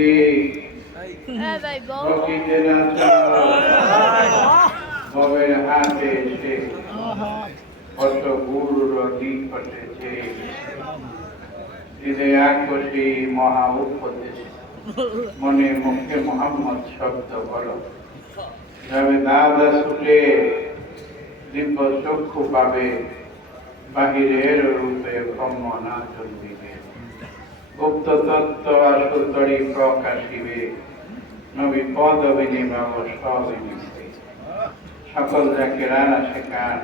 যদি প্রকৃতি না চাও ভবের হাতে এসে কত গুরু নিকটেছে হৃদয় আকর্ষী মহা উপদেশ মনে মুখে মোহাম্মদ শব্দ বলো যাবে দাদা ছুটে দিব্য চক্ষু পাবে বাহিরের রূপে ব্রহ্ম না চলবে গুপ্ত তত্ত্ব আসুতরি প্রকাশিবে নবী পদ বিনিময় সবিনিবে সকল জাকেরান সেখান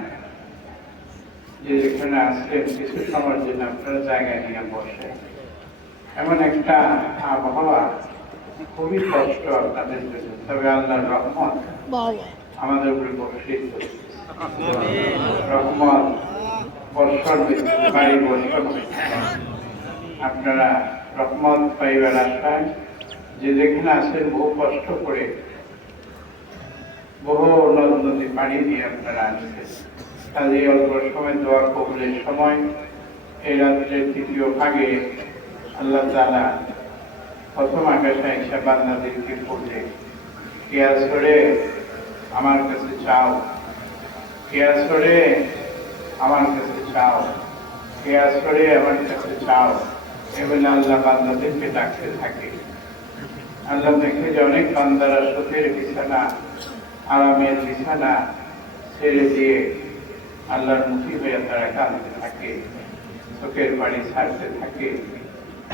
যে যেখানে আসলেন কিছু সময়ের জন্য আপনারা জায়গায় নিয়ে বসে এমন একটা আবহাওয়া খুবই কষ্ট আপনাদের জন্য তবে আল্লাহর রহমত আমাদের উপরে বর্ষিত রহমত বর্ষণ বাড়ি বর্ষণ আপনারা রহমত পাইবার আশায় যে যেখানে আসেন বহু কষ্ট করে বহু নদী পানি দিয়ে আপনারা আসছেন কাজে অল্প সময় দোয়া কবুলের সময় এই রাত্রের তৃতীয় ভাগে আল্লাহ তাআলা প্রথম আকাশে এসে বান্দাদেরকে বললে কেয়াস করে আমার কাছে চাও কেয়াস করে আমার কাছে চাও কেয়াস করে আমার কাছে চাও এগুলো আল্লাহ বান্দাদেরকে ডাকতে থাকে আল্লাহ দেখে যে অনেক বান্দারা সুখের বিছানা আরামের বিছানা ছেড়ে দিয়ে আল্লাহর মুখী হয়ে তারা কাঁদতে থাকে চোখের পানি ছাড়তে থাকে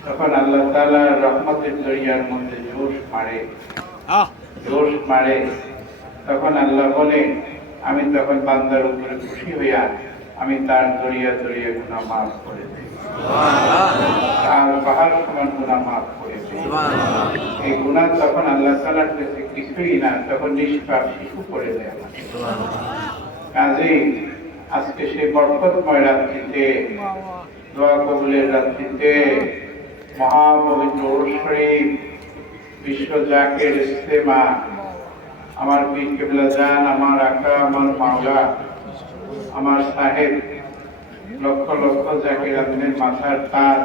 তখন আল্লাহ তাআলা রহমতের দরিয়ার মধ্যে জোশ মারে তখন আল্লাহ বলে আমি তখন বান্দার উপরে খুশি হইয়া আমি তার দরিয়া দরিয়া গুনাহ মাফ করে দিই তার পাহাড় সমান গুনাহ মাফ করে দিই এই গুনাহ তখন আল্লাহ তাআলার কাছে কিছুই না তখন নিষ্পাপ শিশু করে দেয় কাজেই আজকে সেই বরকতময় রাত্রিতে দোয়া কবুলের রাত্রিতে মহাপবিত্র উরুস শরীফ বিশ্ব জাকের ইজতেমা আমার পীর কেবলা জান আমার আকা আমার মাওলা আমার সাহেব লক্ষ লক্ষ জাকের আমিনের মাথার তাজ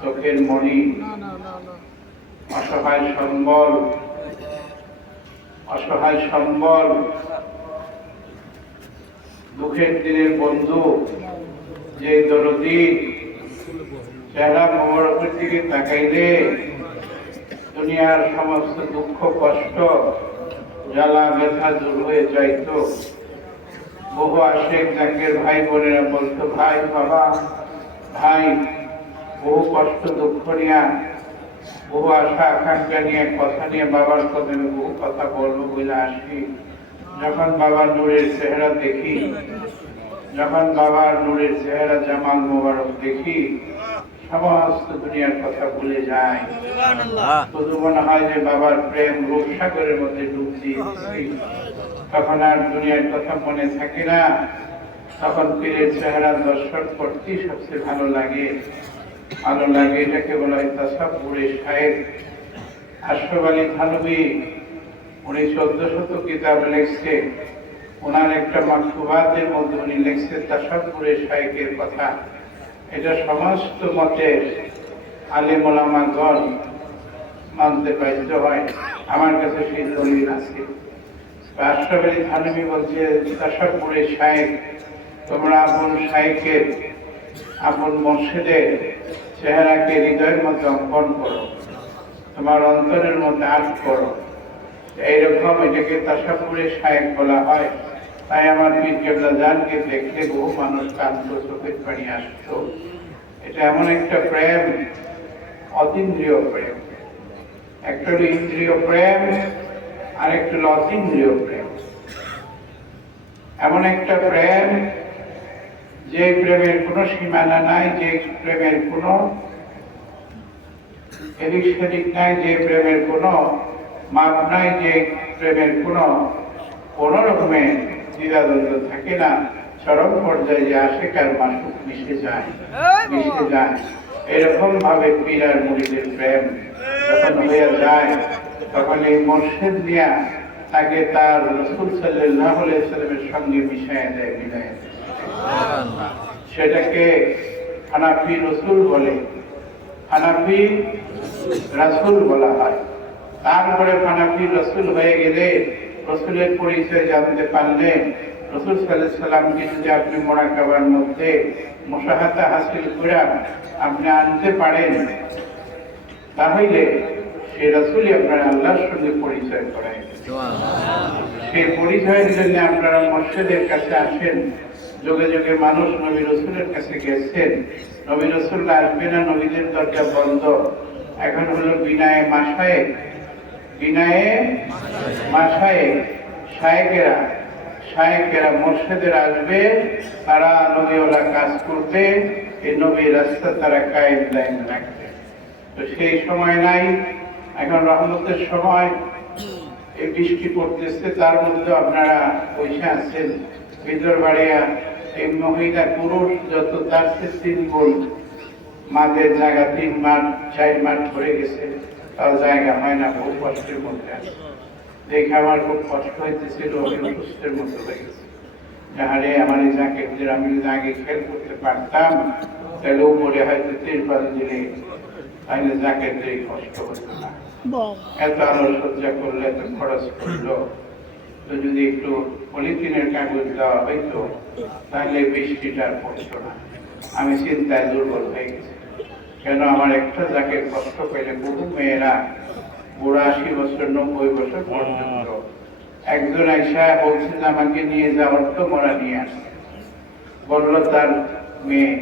চোখের মণি অসহায় সম্বল দুঃখের দিনের বন্ধু যে দরদি চেহারা মোবারকের দিকে তাকাইলে দুনিয়ার সমস্ত দুঃখ কষ্ট জ্বালা ব্যথা দূর হয়ে যাইত বহু আশেক জাকের ভাই বোনেরা বলতো ভাই বাবা ভাই বহু কষ্ট দুঃখ নিয়ে বহু আশা আকাঙ্ক্ষা নিয়ে কথা নিয়ে বাবার কদমে বহু কথা বলবো বলে আসি যখন বাবার নূরের চেহারা দেখি যখন বাবার নূরের চেহারা জামাল মোবারক দেখি সমস্ত দুনিয়ার কথা ভুলে যায় শুধু মনে হয় যে বাবার প্রেম রূপসাগরের মধ্যে ডুব দিয়েছি তখন আর দুনিয়ার কথা মনে থাকে না তখন পীরের চেহারা দর্শন করতেই সবচেয়ে ভালো লাগে এটাকে বলা হয় তাসাব্বুরে শায়েখ আশরাফ আলী থানভী উনি 1400 কিতাব লিখছে ওনার একটা মাকতুবাতের মধ্যে উনি লিখছে তাসাব্বুরে শায়েখের কথা এটা সমস্ত মতের আলেম ওলামাগণ মানতে বাধ্য হয় আমার কাছে সেই দলিল আছে আশরাফ আলী থানভী বলছে তাসাব্বুরে শায়েখ তোমরা আপন শায়েখের আপন মুর্শিদের চেহারাকে হৃদয়ের মধ্যে অঙ্কন করো তোমার অন্তরের মধ্যে আট করো এইরকম এটাকে তাসাব্বুরে শায়েখ বলা হয় তাই আমার পীর কেবলা জানকে দেখলে বহু মানুষ কাঁদতো চোখের পানি আসতো এটা এমন একটা প্রেম অতীন্দ্রিয় প্রেম একটা হলো ইন্দ্রিয় প্রেম আর একটা হলো অতীন্দ্রিয় প্রেম এমন একটা প্রেম যে প্রেমের কোনো সীমানা নাই যে প্রেমের কোনো এদিক সেদিক নাই যে প্রেমের কোনো মাপ নাই যে প্রেমের কোনো রকমের দ্বিধাদ্বন্দ্ব থাকে না চরম পর্যায়ে যে আশিকার মাসুক মিশে যায় এরকম ভাবে পীর আর মুরিদের প্রেম যখন হয়ে যায় তখন এই মুর্শিদ দিয়া তাকে তার রাসূল সাল্লাল্লাহু আলাইহি ওয়াসাল্লামের সঙ্গে মিশিয়ে দেয় মিলায় সেটাকে হানাফি রসুল বলে হানাফি রাসূল বলা হয়। তারপরে হানাফি রাসূল হয়ে গেলে রাসূলের পরিচয় জানতে পারলে রাসূল সাল্লাল্লাহু আলাইহি সাল্লামকে যদি আপনি মুরাকাবার মধ্যে মুশাহাদা হাসিল করে আপনি আনতে পারেন, তাহলে সেই রাসূলই আপনার আল্লাহর সঙ্গে পরিচয় করায়। সেই পরিচয়ের জন্য আপনারা মসজিদের কাছে আসেন। যুগে যুগে মানুষ নবী রাসূলের কাছে গেছেন, নবী রাসূল আসবে না, নবীদের দরজা বন্ধ। এখন হলো বিনায়ে মাশায়েখ, বিনায়ে মাশায়েখ, শায়েকেরা মসজিদের আসবে, তারা নবীওয়ালা কাজ করবে, এই নবীর রাস্তা তারা কায়েম দায়েম রাখবে। তো সেই সময় নাই, এখন রহমতের সময়, এই বৃষ্টি পড়তেছে, তার মধ্যে আপনারা বসে আছেন ভিতর বাড়িয়া। এই মহিলা পুরুষ যত তার 3 গুণ, মাদের জায়গা 3 মাঠ 4 মাঠ ভরে গেছে, তার জায়গা হয় না, বহু কষ্টের মধ্যে আছে। দেখে আমার খুব কষ্ট হইতেছিল, অসুস্থের মতো হয়ে গেছে। যাহারে আমার এই জ্যাকেটদের আমি যদি আগে খেয়াল করতে পারতাম, তাহলে উপরে হয়তো 3 দিলে, তাহলে জ্যাকেটদের কষ্ট হতো না। এত আলো সজ্জা করলে, এত খরচ করলো, তো যদি একটু পলিথিনের কাগজ দেওয়া হইতো, তাহলে বৃষ্টিটা পড়তো না। আমি চিন্তায় দুর্বল হয়ে গেছি। কেন আমার একটা জ্যাকেট কষ্ট পেলে বহু মেয়েরা 82 বছর 90 বছর পর্যন্ত, একজন আইসা বলছে যে আমাকে নিয়ে যাওয়ার তো মরা নিয়ে আসে, বললো তার মেয়ে,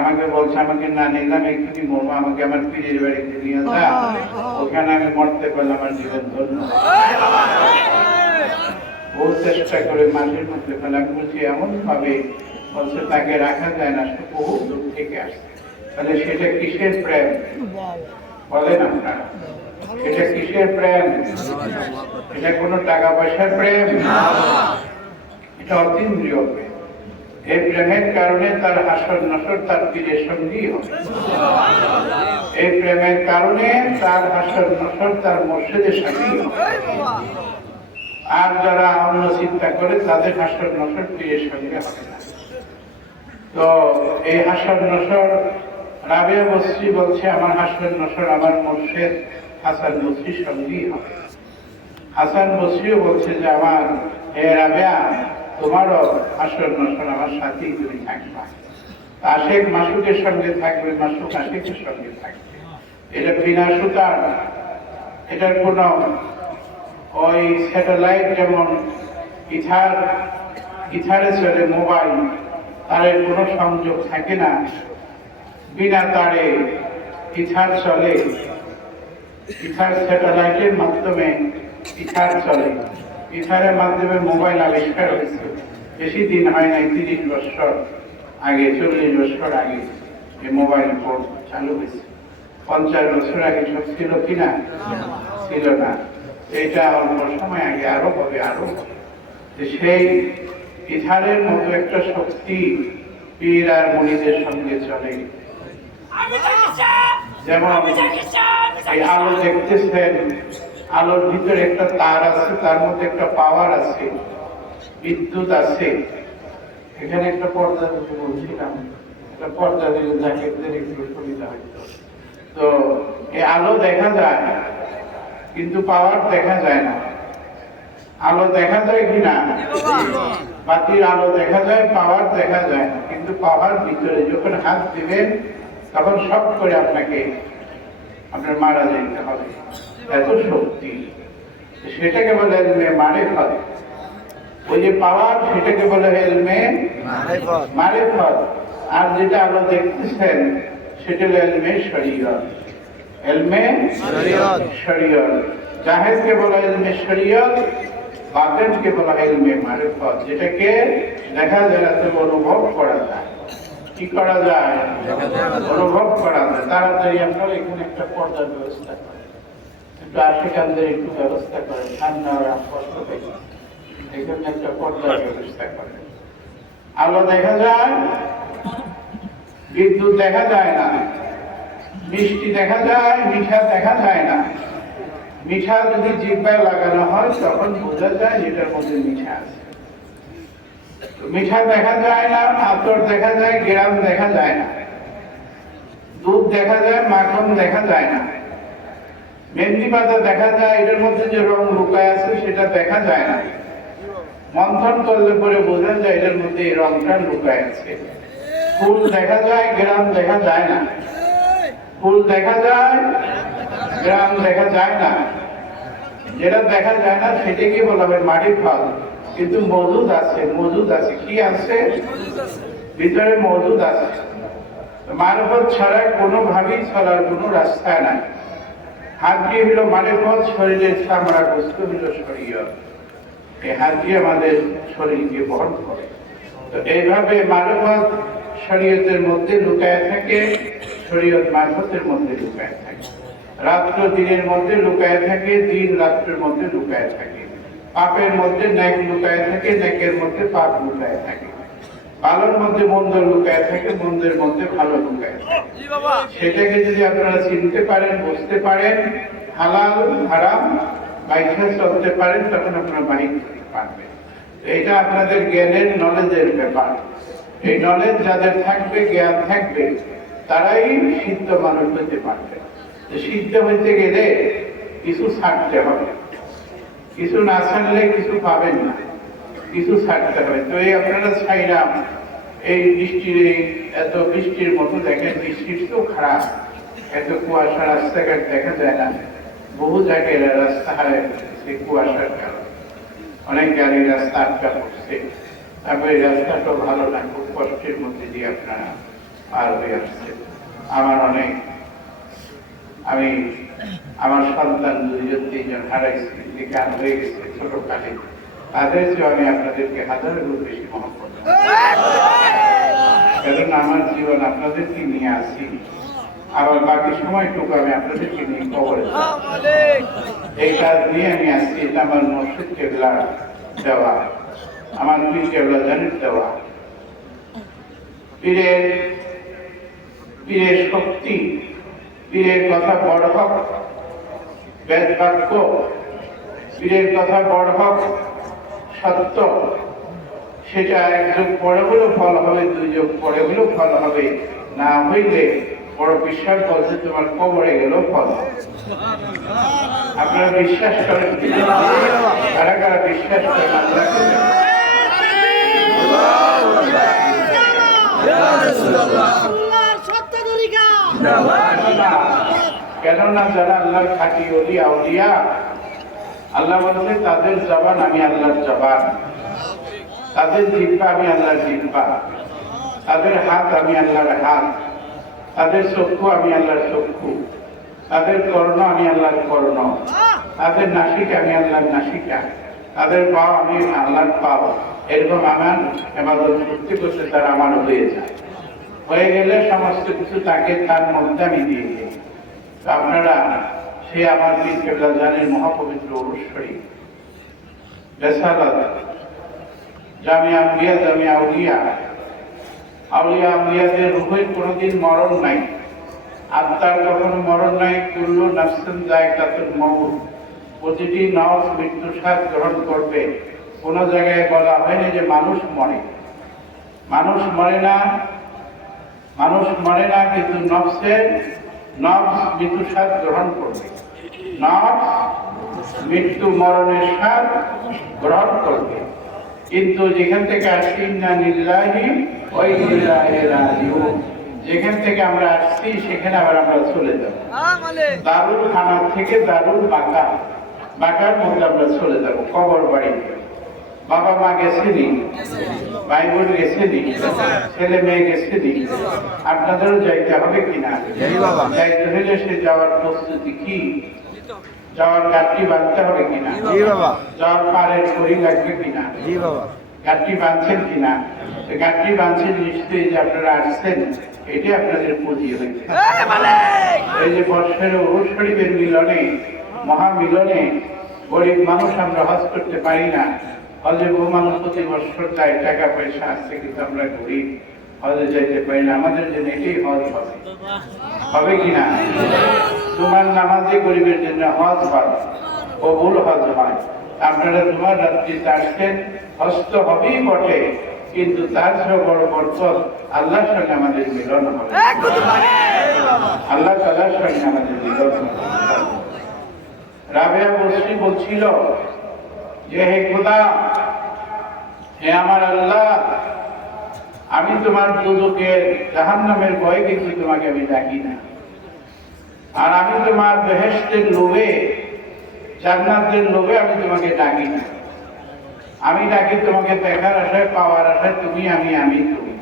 আমাকে বলছে আমাকে না নিলাম এক্ষুনি মরবো, আমাকে আমার পীরের বাড়িতে নিয়ে যা, ওখানে আমি মরতে পারলে আমার জীবন ধন্য। বহু চেষ্টা করে মাঝের মধ্যে ফেলে, আমি বলছি এমন ভাবে বলছে তাকে রাখা যায় না, সে বহু দূর থেকে আসে। তাহলে সেটা কিসের প্রেম বলেন আপনারা? এটা কিসের প্রেম? এটা কোনো টাকা পয়সার প্রেম, এটা অতীন্দ্রিয় প্রেম। এই প্রেমের কারণে তার হাসর নসর তার পীরের সঙ্গী হবে। এই প্রেমের কারণে তার হাসর নসর তার মসজিদের সঙ্গী হবে। আর যারা অন্য চিন্তা করে তাদের হাসর নসর পীরের সঙ্গে হবে না। তো এই হাসর নসর, রাবেয়া বসরি বলছে আমার হাসর নসর আমার মুর্শিদ হাসান বসরির সঙ্গেই হবে। হাসান বসরিও বলছে যে আমার হে রাবেয়া, তোমারও হাসর নসর আমার সাথেই তুমি থাকবা। আশিক মাসুকের সঙ্গে থাকবে, মাসুক আশিকের সঙ্গে থাকবে। এটা বিনা সুতার, এটার কোন ওই স্যাটেলাইট যেমন ইথারে চলে মোবাইল, তারের কোনো সংযোগ থাকে না। বিনা তারে ইথার চলে, ইথার স্যাটেলাইটের মাধ্যমে ইথার চলে। ইথারের মাধ্যমে মোবাইল আবিষ্কার হয়েছে বেশি দিন হয় নাই, 30 বছর আগে, 40 বছর আগে এই মোবাইল ফোন চালু হয়েছে। 50 বছর আগে সব ছিল কিনা? ছিল না। এটা অল্প সময় আগে আরো হবে, আরো হবে। সেই ইথারের মতো একটা শক্তি পীর আর মুনিদের সঙ্গে চলে। যেমন এই আলো দেখতেছেন, আলোর ভিতরে একটা তার আছে, তার মধ্যে একটা পাওয়ার আছে, বিদ্যুৎ আছে। এখানে একটা পর্দা দিতে বলছিলাম, একটা পর্দা দিলে জ্যাকেটদের একটু সুবিধা হইতো। তো এই আলো দেখা যায় কিন্তু পাওয়ার দেখা যায় না। আলো দেখা যায় কিনা? বাতির আলো দেখা যায়, পাওয়ার দেখা যায় না। কিন্তু পাওয়ার ভিতরে যখন হাত দিবেন তখন সব করে আপনাকে আপনার মারা যেতে হবে, এত শক্তি। সেটাকে বলে এলমে মারিফত। ওই যে পাওয়ার, সেটাকে বলে এলমে মারিফত। আর যেটা আলো দেখতেছেন সেটা হলো এলমে শরীয়ত। এলমে শরীয়ত। জাহেদকে বলা এলমে শরীয়ত, বাতিনকে বলা এলমে মারিফত। যেটাকে দেখা যায় না, তবে অনুভব করা যায়। কি করা যায়? অনুভব করা যায়। তাড়াতাড়ি আপনারা এখানে একটা পর্দার ব্যবস্থা করেন, একটু আশিকানদের একটু ব্যবস্থা করেন, ঠান্ডা আর কষ্ট পেয়ে এখানে একটা পর্দার ব্যবস্থা করেন। আলো দেখা যায়, বিদ্যুৎ দেখা যায় না, মিষ্টি দেখা যায়, মিঠা দেখা যায় না। মিঠা যদি জিহ্বায় লাগানো হয় তখন বোঝা যায় যেটার মধ্যে মিঠা আছে। মিঠা দেখা যায় না, আতর দেখা যায়, গ্রাম দেখা যায় না। দুধ দেখা যায়, মাখন দেখা যায় না। মেহেন্দি পাতা দেখা যায়, এটার মধ্যে যে রং লুকায় আছে সেটা দেখা যায় না। মন্থন করলে পরে বোঝা যায় এটার মধ্যে এই রংটা লুকায় আছে। ফুল দেখা যায়, গ্রাম দেখা যায় না। ফুল দেখা যায়, গ্রাম দেখা যায় না। যেটা দেখা যায় না সেটাকে বলা হয় মাটির ফল, কিন্তু মজুদ আছে, মজুদ আছে। কি আছে? ভিতরে মজুদ আছে। মারফত ছাড়া কোনোভাবেই চলার কোনো রাস্তা নাই। হাত দিয়ে হলো মারফত, শরীরের চামড়া গোস্ত হলো শরীয়ত। এই হাত দিয়ে আমাদের শরীরকে বহন করে। তো এইভাবে মারফত শরীয়তের মধ্যে লুকায় থাকে, শরীয়ত মারফতের মধ্যে লুকায় থাকে। রাত্র দিনের মধ্যে লুকায় থাকে, দিন রাত্রের মধ্যে লুকায় থাকে। পাপের মধ্যে ন্যাক লুকায় থাকে, ন্যাকের মধ্যে পাপ লুকায় থাকে। ভালোর মধ্যে মন্দ লুকায় থাকে, মন্দের মধ্যে ভালো লুকায় থাকে। সেটাকে যদি আপনারা চিনতে পারেন, বুঝতে পারেন, হালাল হারাম বাইরে চলতে পারেন, তখন আপনারা বাইক করতে পারবেন। এটা আপনাদের জ্ঞানের, নলেজের ব্যাপার। এই নলেজ যাদের থাকবে, জ্ঞান থাকবে, তারাই সিদ্ধ মানুষ হতে পারবে। সিদ্ধ হইতে গেলে কিছু ছাড়তে হবে, কিছু না ছাড়লে কিছু পাবেন না, কিছু ছাড়তে হবে। তো এই আপনারা ছাইলাম, এই বৃষ্টির, এত বৃষ্টির মতো দেখেন, বৃষ্টির তো খারাপ, এত কুয়াশা, রাস্তাঘাট দেখা যায় না। বহু জায়গায় রাস্তা হারায় সেই কুয়াশার কারণে, অনেক গাড়ি রাস্তা আটকা পড়ছে। তারপরে রাস্তাটা ভালো না, খুব কষ্টের মধ্যে দিয়ে আপনারা পার হয়ে আসছে। আমি আমার সন্তান 2-3 হারাইছি, গান হয়ে গেছে ছোট কালে। তাদের চেয়ে আমি আপনাদেরকে হাজারের বেশি মহব্বত, কারণ আমার জীবন আপনাদেরকে নিয়ে আসি, আবার বাকি সময়টুকু আমি আপনাদেরকে নিয়ে কবরে এই কাজ নিয়ে আমি আসছি। এটা আমার মসজিদ কেবলার দেওয়া, আমার পীর কেবলা জানের দেওয়া। পীরের শক্তি, পীরের কথা বড় হক, বেদ বাক্য, পীরের কথা বড় হক, সত্য, সেটা 1 যুগ পরে হলেও ফল হবে, 2 যুগ পরে হলেও ফল হবে। না হইলে বড় বিশ্বাস বলছে তোমার কবরে গেলেও ফল হবে। আপনারা বিশ্বাস করেন? কারা কারা বিশ্বাস করেন? কেননা যারা আল্লাহর খাঁটি ওলি আউলিয়া, আল্লাহ বলছে তাদের জবান আমি আল্লাহর জবান, তাদের জিহ্বা আমি আল্লাহর জিহ্বা, তাদের হাত আমি আল্লাহর হাত, তাদের চক্ষু আমি আল্লাহর চক্ষু, তাদের কর্ণ আমি আল্লাহর কর্ণ, তাদের নাসিকা আমি আল্লাহর নাসিকা, তাদের পাও আমি আল্লাহর পাও। এরকম আমার ইবাদত করতে করতে তারা আমার হয়ে যায়। হয়ে গেলে সমস্ত কিছু তাকে তার মধ্যে আমি দিয়ে দিই। আপনারা সে আমার পীর কেবলা জানের মহাপবিত্র উরুস শরীফ, রিসালাত, জামিয়া আম্বিয়া, জামিয়া আউলিয়া, আউলিয়া আম্বিয়াদের রূহের কোনোদিন মরণ নাই, আত্মার কখনো মরণ নাই। কুল্লু নাফসিন যায়কাতুল মউত, প্রতিটি নফস মৃত্যুর স্বাদ গ্রহণ করবে। কোন জায়গায় বলা হয়নি যে মানুষ মরে, মানুষ মরে না, মানুষ মরে না, কিন্তু নফস মৃত্যুর স্বাদ গ্রহণ করবে। নফস মৃত্যু মরণের স্বাদ গ্রহণ করবে। কিন্তু যেখান থেকে আসছি, না লিল্লাহি ওয়া ইন্না ইলাইহি রাজিউন, যেখান থেকে আমরা আসছি সেখানে আবার আমরা চলে যাব। দারুল খানা থেকে দারুল বাঁকা, বাঁকার মধ্যে আমরা চলে যাব, কবর বাড়িতে। বাবা মা গেছেনি, ভাই বোন গেছেনি, ছেলে মেয়ে গেছেনি, আপনাদেরও যাইতে হবে কিনা? যাইতে হলে সে যাওয়ার প্রস্তুতি কি? যাওয়ার গাড়ি বাঁধতে হবে কিনা? যাওয়ার পাড়ের খড়ি লাগবে কিনা? গাড়ি বাঁধছেন কিনা? গাড়ি বাঁধছেন নিশ্চয়ই, যে আপনারা আসছেন এটি আপনাদের পুঁজি হয়েছে। এই যে বর্ষের উরুস শরীফের মিলনে, মহামিলনে, গরিব মানুষ আমরা হজ করতে পারি না। হজে বহু মানুষ প্রতি বছর যায়, টাকা পয়সা আসছে, কিন্তু আমরা গরিব, হজে যাইতে পারি না। আমাদের জন্য এটাই হজ হবে, হবে কিনা? জুমার নামাজে গরিবের জন্য হজ হয়, কবুল হজ হয়। আপনারা জুমার রাত্রিতে আসছেন, হজ তো হবেই বটে, কিন্তু তার চেয়েও বড় বরকত, আল্লাহর সঙ্গে আমাদের মিলন হবে। আল্লাহ তাআলার সঙ্গে আমাদের বিরোধ। রাবেয়া বসরি বলছিল যে হে খোদা, হে আমার আল্লাহ, আমি তোমার দুজকের জাহান্নামের ভয়ে কিন্তু তোমাকে আমি ডাকি না, আর আমি তোমার বেহেশতের লোভে জান্নাতের লোভে আমি তোমাকে ডাকি না। আমি ডাকি তোমাকে দেখার আশায়, পাওয়ার আশায়, তুমি আমি তুমি।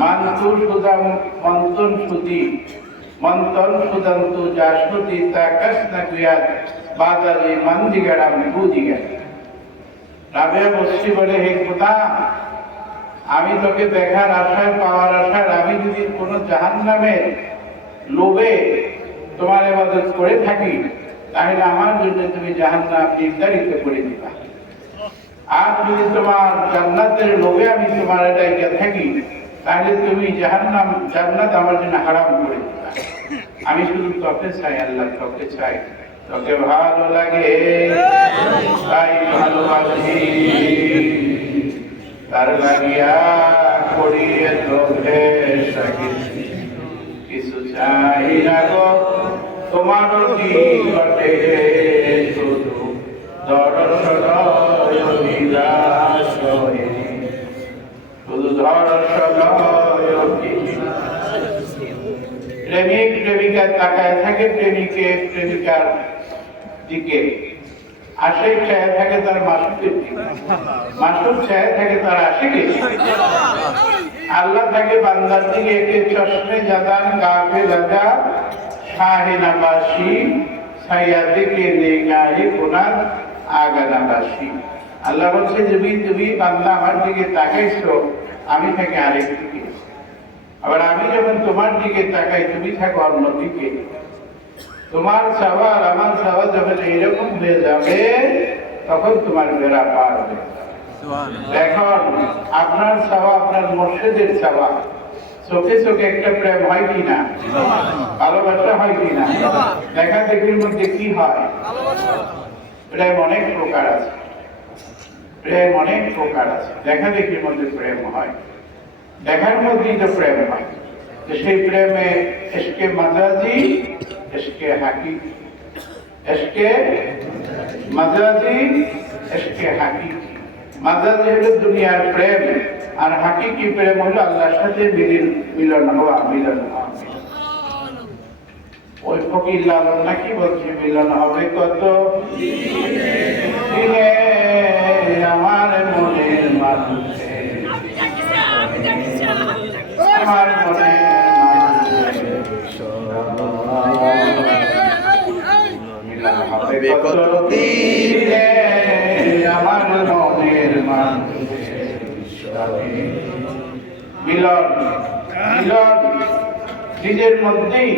মান্তুর সুদাম মন্তন সুদি মন্তন সুদান্তু জাসুতি তাকাস না কুয়াত বাদালি মন্দিগারাম বুদিগা। রাবেয়া বসরি বলে, হে খোদা, আমি তোকে দেখার আশায়, পাওয়ার আশায়, আমি যদি কোনো জাহান্নামের লোভে তোমার ইবাদত করে থাকি, তাহলে আমার জন্য তুমি জাহান্নাম নির্ধারিত করে দিবা। আর যদি তোমার জান্নাতের লোভে আমি তোমার ডাইকা থাকি, তাহলে তুমি জান্নাত আমার জন্য হারাম করে দিবা। আমি শুধু তোকে চাই আল্লাহ, তোকে চাই, তোকে ভালো লাগে তাই ভালোবাসি, তার লাগিয়া করিয়ে তোকে কিছু চাই না গো তোমার নিকটে, শুধু দর্শন অভিলাষ, শুধু দর্শন। প্রেমিক প্রেমিকা তাকায় থাকে প্রেমিকার দিকে, আশিক চায় থাকে তার মাসুকের দিকে, মাসুক চায় থাকে তার আশিকের দিকে। আল্লাহ থাকে বান্দার দিকে, একে চশমে জাদান গাফে লাগা শাহে নাবাসী ছাইয়াতে কে নেগাহে কোনার আগা নাবাসী। আল্লাহ বলছে, তুমি বান্দা আমার দিকে তাকাইছো, আমি থাকি আরেক দিকে। আবার আমি যখন তোমার দিকে তাকাই, তুমি থাকো অন্যদিকে। তোমার চাওয়া আর আমার চাওয়া যখন এইরকম হয়ে যাবে, তখন তোমার বেড়া পার হবে। এখন আপনার চাওয়া আপনার মুর্শিদের চাওয়া, চোখে চোখে একটা প্রেম হয় কিনা, ভালোবাসা হয় কিনা, দেখা দেখির মধ্যে কি হয়? প্রেম অনেক প্রকার আছে, প্রেম অনেক প্রকার আছে। দেখা দেখির মধ্যে প্রেম হয়, দেখার মধ্যেই তো প্রেম হয়। তো সেই প্রেমে ইশকে মাজাজি, ইশকে হাকিকি, ইশকে মাজাজি, ইশকে হাকিকি। মাজাজি হলো দুনিয়ার প্রেম, আর হাকিকি প্রেম হলো আল্লাহর সাথে মিলন হওয়া। ওই ফকির লালন নাকি বলছে, মিলন হবে কত দিনে আমার মনের মানুষে, আমার মনের মিলন হবে কত দিনে আমার মনের মানুষে। মিলন মিলন নিজের মধ্যেই।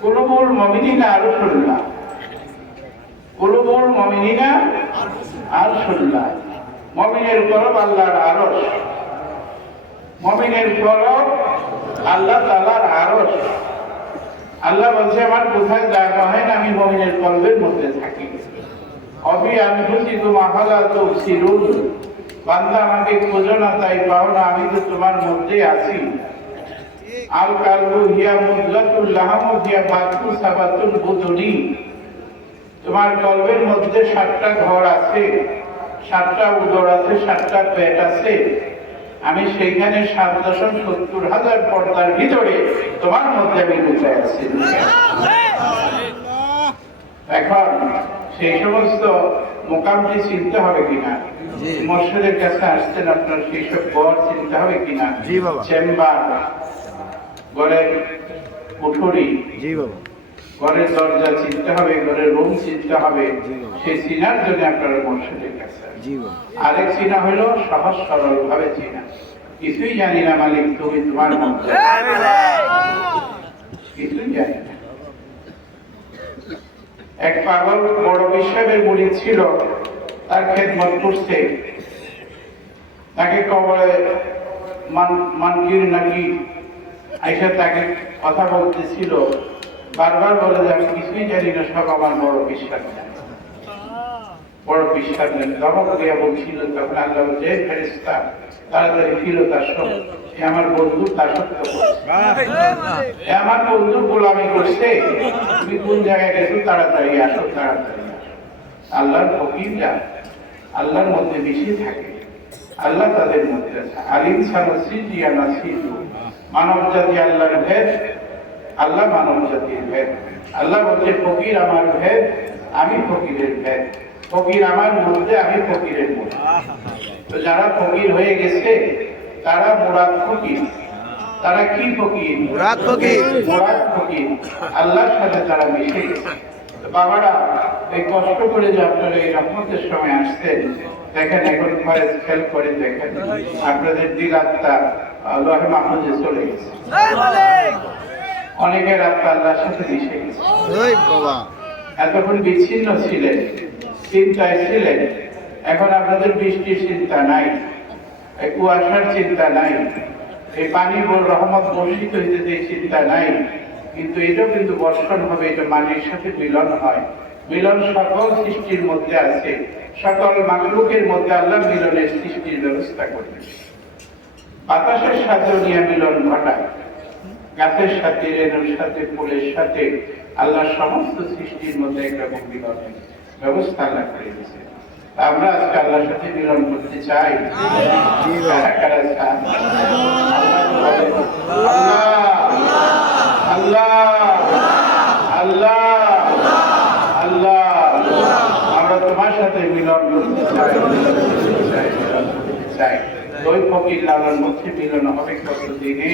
কুলুবুল মুমিনিনা আরশুল্লাহ, কুলুবুল মুমিনিনা আরশুল্লাহ। মুমিনের কলব আল্লাহর আরশ, মুমিনের কলব আল্লাহ তাআলার আরশ। আল্লাহ বলছে, আমার কোথায় জায়গা হয় না, আমি মুমিনের কলবের মধ্যে থাকি। অবি আনফুসিকুম আফালা তুবসিরুন। বান্দা আমাকে খোঁজো না তাই পাও না, আমি তো তোমার মধ্যে আছি। আল কালবু হিয়া মুদগাতুল লাহামু হিয়া বাতু সাবাতুল বুতুনি। তোমার কলবের মধ্যে 7টা ঘর আছে, 7টা উদর আছে, 7টা পেট আছে। আমি সেইখানে 7,70,000 পর্দার ভিতরে তোমার মধ্যে আমি লুকিয়ে আছি। এখন সেই সমস্ত মোকামটি চিনতে হবে কিনা, মসজিদের কাছে আসছেন আপনার, সেই সব ঘর চিনতে হবে কিনা, চেম্বার, ঘরের কুঠুরি, ঘরের দরজা চিনতে হবে, ঘরের রুম চিনতে হবে। সেই চিনার জন্য আপনারা মসজিদের কাছে। আরেক চিনা হলো সহজ সরল ভাবে চিনা, কিছুই জানি না মালিক, তুমি তোমার মধ্যে, কিছুই জানি না। এক পাগল বড় বিশ্বাসের মুড়ি ছিল, তার খেদমত করছে, তাকে কবরে মানকির নাকি আইসা তাকে কথা বলতেছিল, বারবার বলে যে আমি কিছুই জানি না, সব আমার বড় বিশ্বাস জানে, বড় বিশ্বাস নেই। ধমক দিয়া বলছিল, তখন আল্লাহ বলছে, ফেরেশতা তাড়াতাড়ি ফিরত আসো, আমার বন্ধু দাসত্ব করছে, আমার বন্ধু গোলামি করছে। তুমি কোন জায়গায় গেছো? তাড়াতাড়ি আসো, তাড়াতাড়ি আসো। আল্লাহর ফকিররা আল্লাহর মধ্যে মিশে থাকে, আল্লাহ তাদের মধ্যে আছে। আলিম সানসিজিয়া নাসিজু, মানব জাতি আল্লাহর ভেদ, আল্লাহ মানব জাতির ভেদ। আল্লাহ বলছে ফকির আমার ভেদ, আমি ফকিরের ভেদ। ফকির আমার মধ্যে, আমি ফকিরের মধ্যে। তো যারা ফকির হয়ে গেছে তারা মুরাদ ফকির। তারা কি ফকির? মুরাদ ফকির। মুরাদ ফকির, আল্লাহর সাথে তারা মিশে গেছে। বাবারা, এই কষ্ট করে যে আপনারা এই রহমতের সময় আসছেন, দেখেন এখন খেয়াল করে দেখেন আপনাদের দিল আত্মা আল্লাহর মাহফুজে চলে গেছে। অনেকের আত্মা আল্লাহর সাথে মিশে গেছে। এতক্ষণ বিচ্ছিন্ন ছিলেন, চিন্তায় ছিলেন, এখন আপনাদের বৃষ্টির চিন্তা নাই, কুয়াশার চিন্তা নাই, এই পানি রহমত বর্ষিত হইতে চিন্তা নাই। কিন্তু এটাও কিন্তু বর্ষণ হবে, এটা মাটির সাথে মিলন হয়। মিলন সকল সৃষ্টির মধ্যে আছে, সকল মাখলুকের মধ্যে আল্লাহ মিলনের সৃষ্টির ব্যবস্থা করবেন। বাতাসের সাথেও নিয়ে মিলন ঘটায়, গাছের সাথে, রেণুর সাথে, ফুলের সাথে আল্লাহ সমস্ত সৃষ্টির মধ্যে একরকম মিলনের ব্যবস্থা আল্লাহ করে দিয়েছে। আমরা আজকে আল্লাহর সাথে মিলন করতে চাই। আল্লাহ আল্লাহ আল্লাহ, আমরা তোমার সাথে মিলন করতে চাই। ওই ফকির লালন মধ্যে মিলন হবে কতদিনে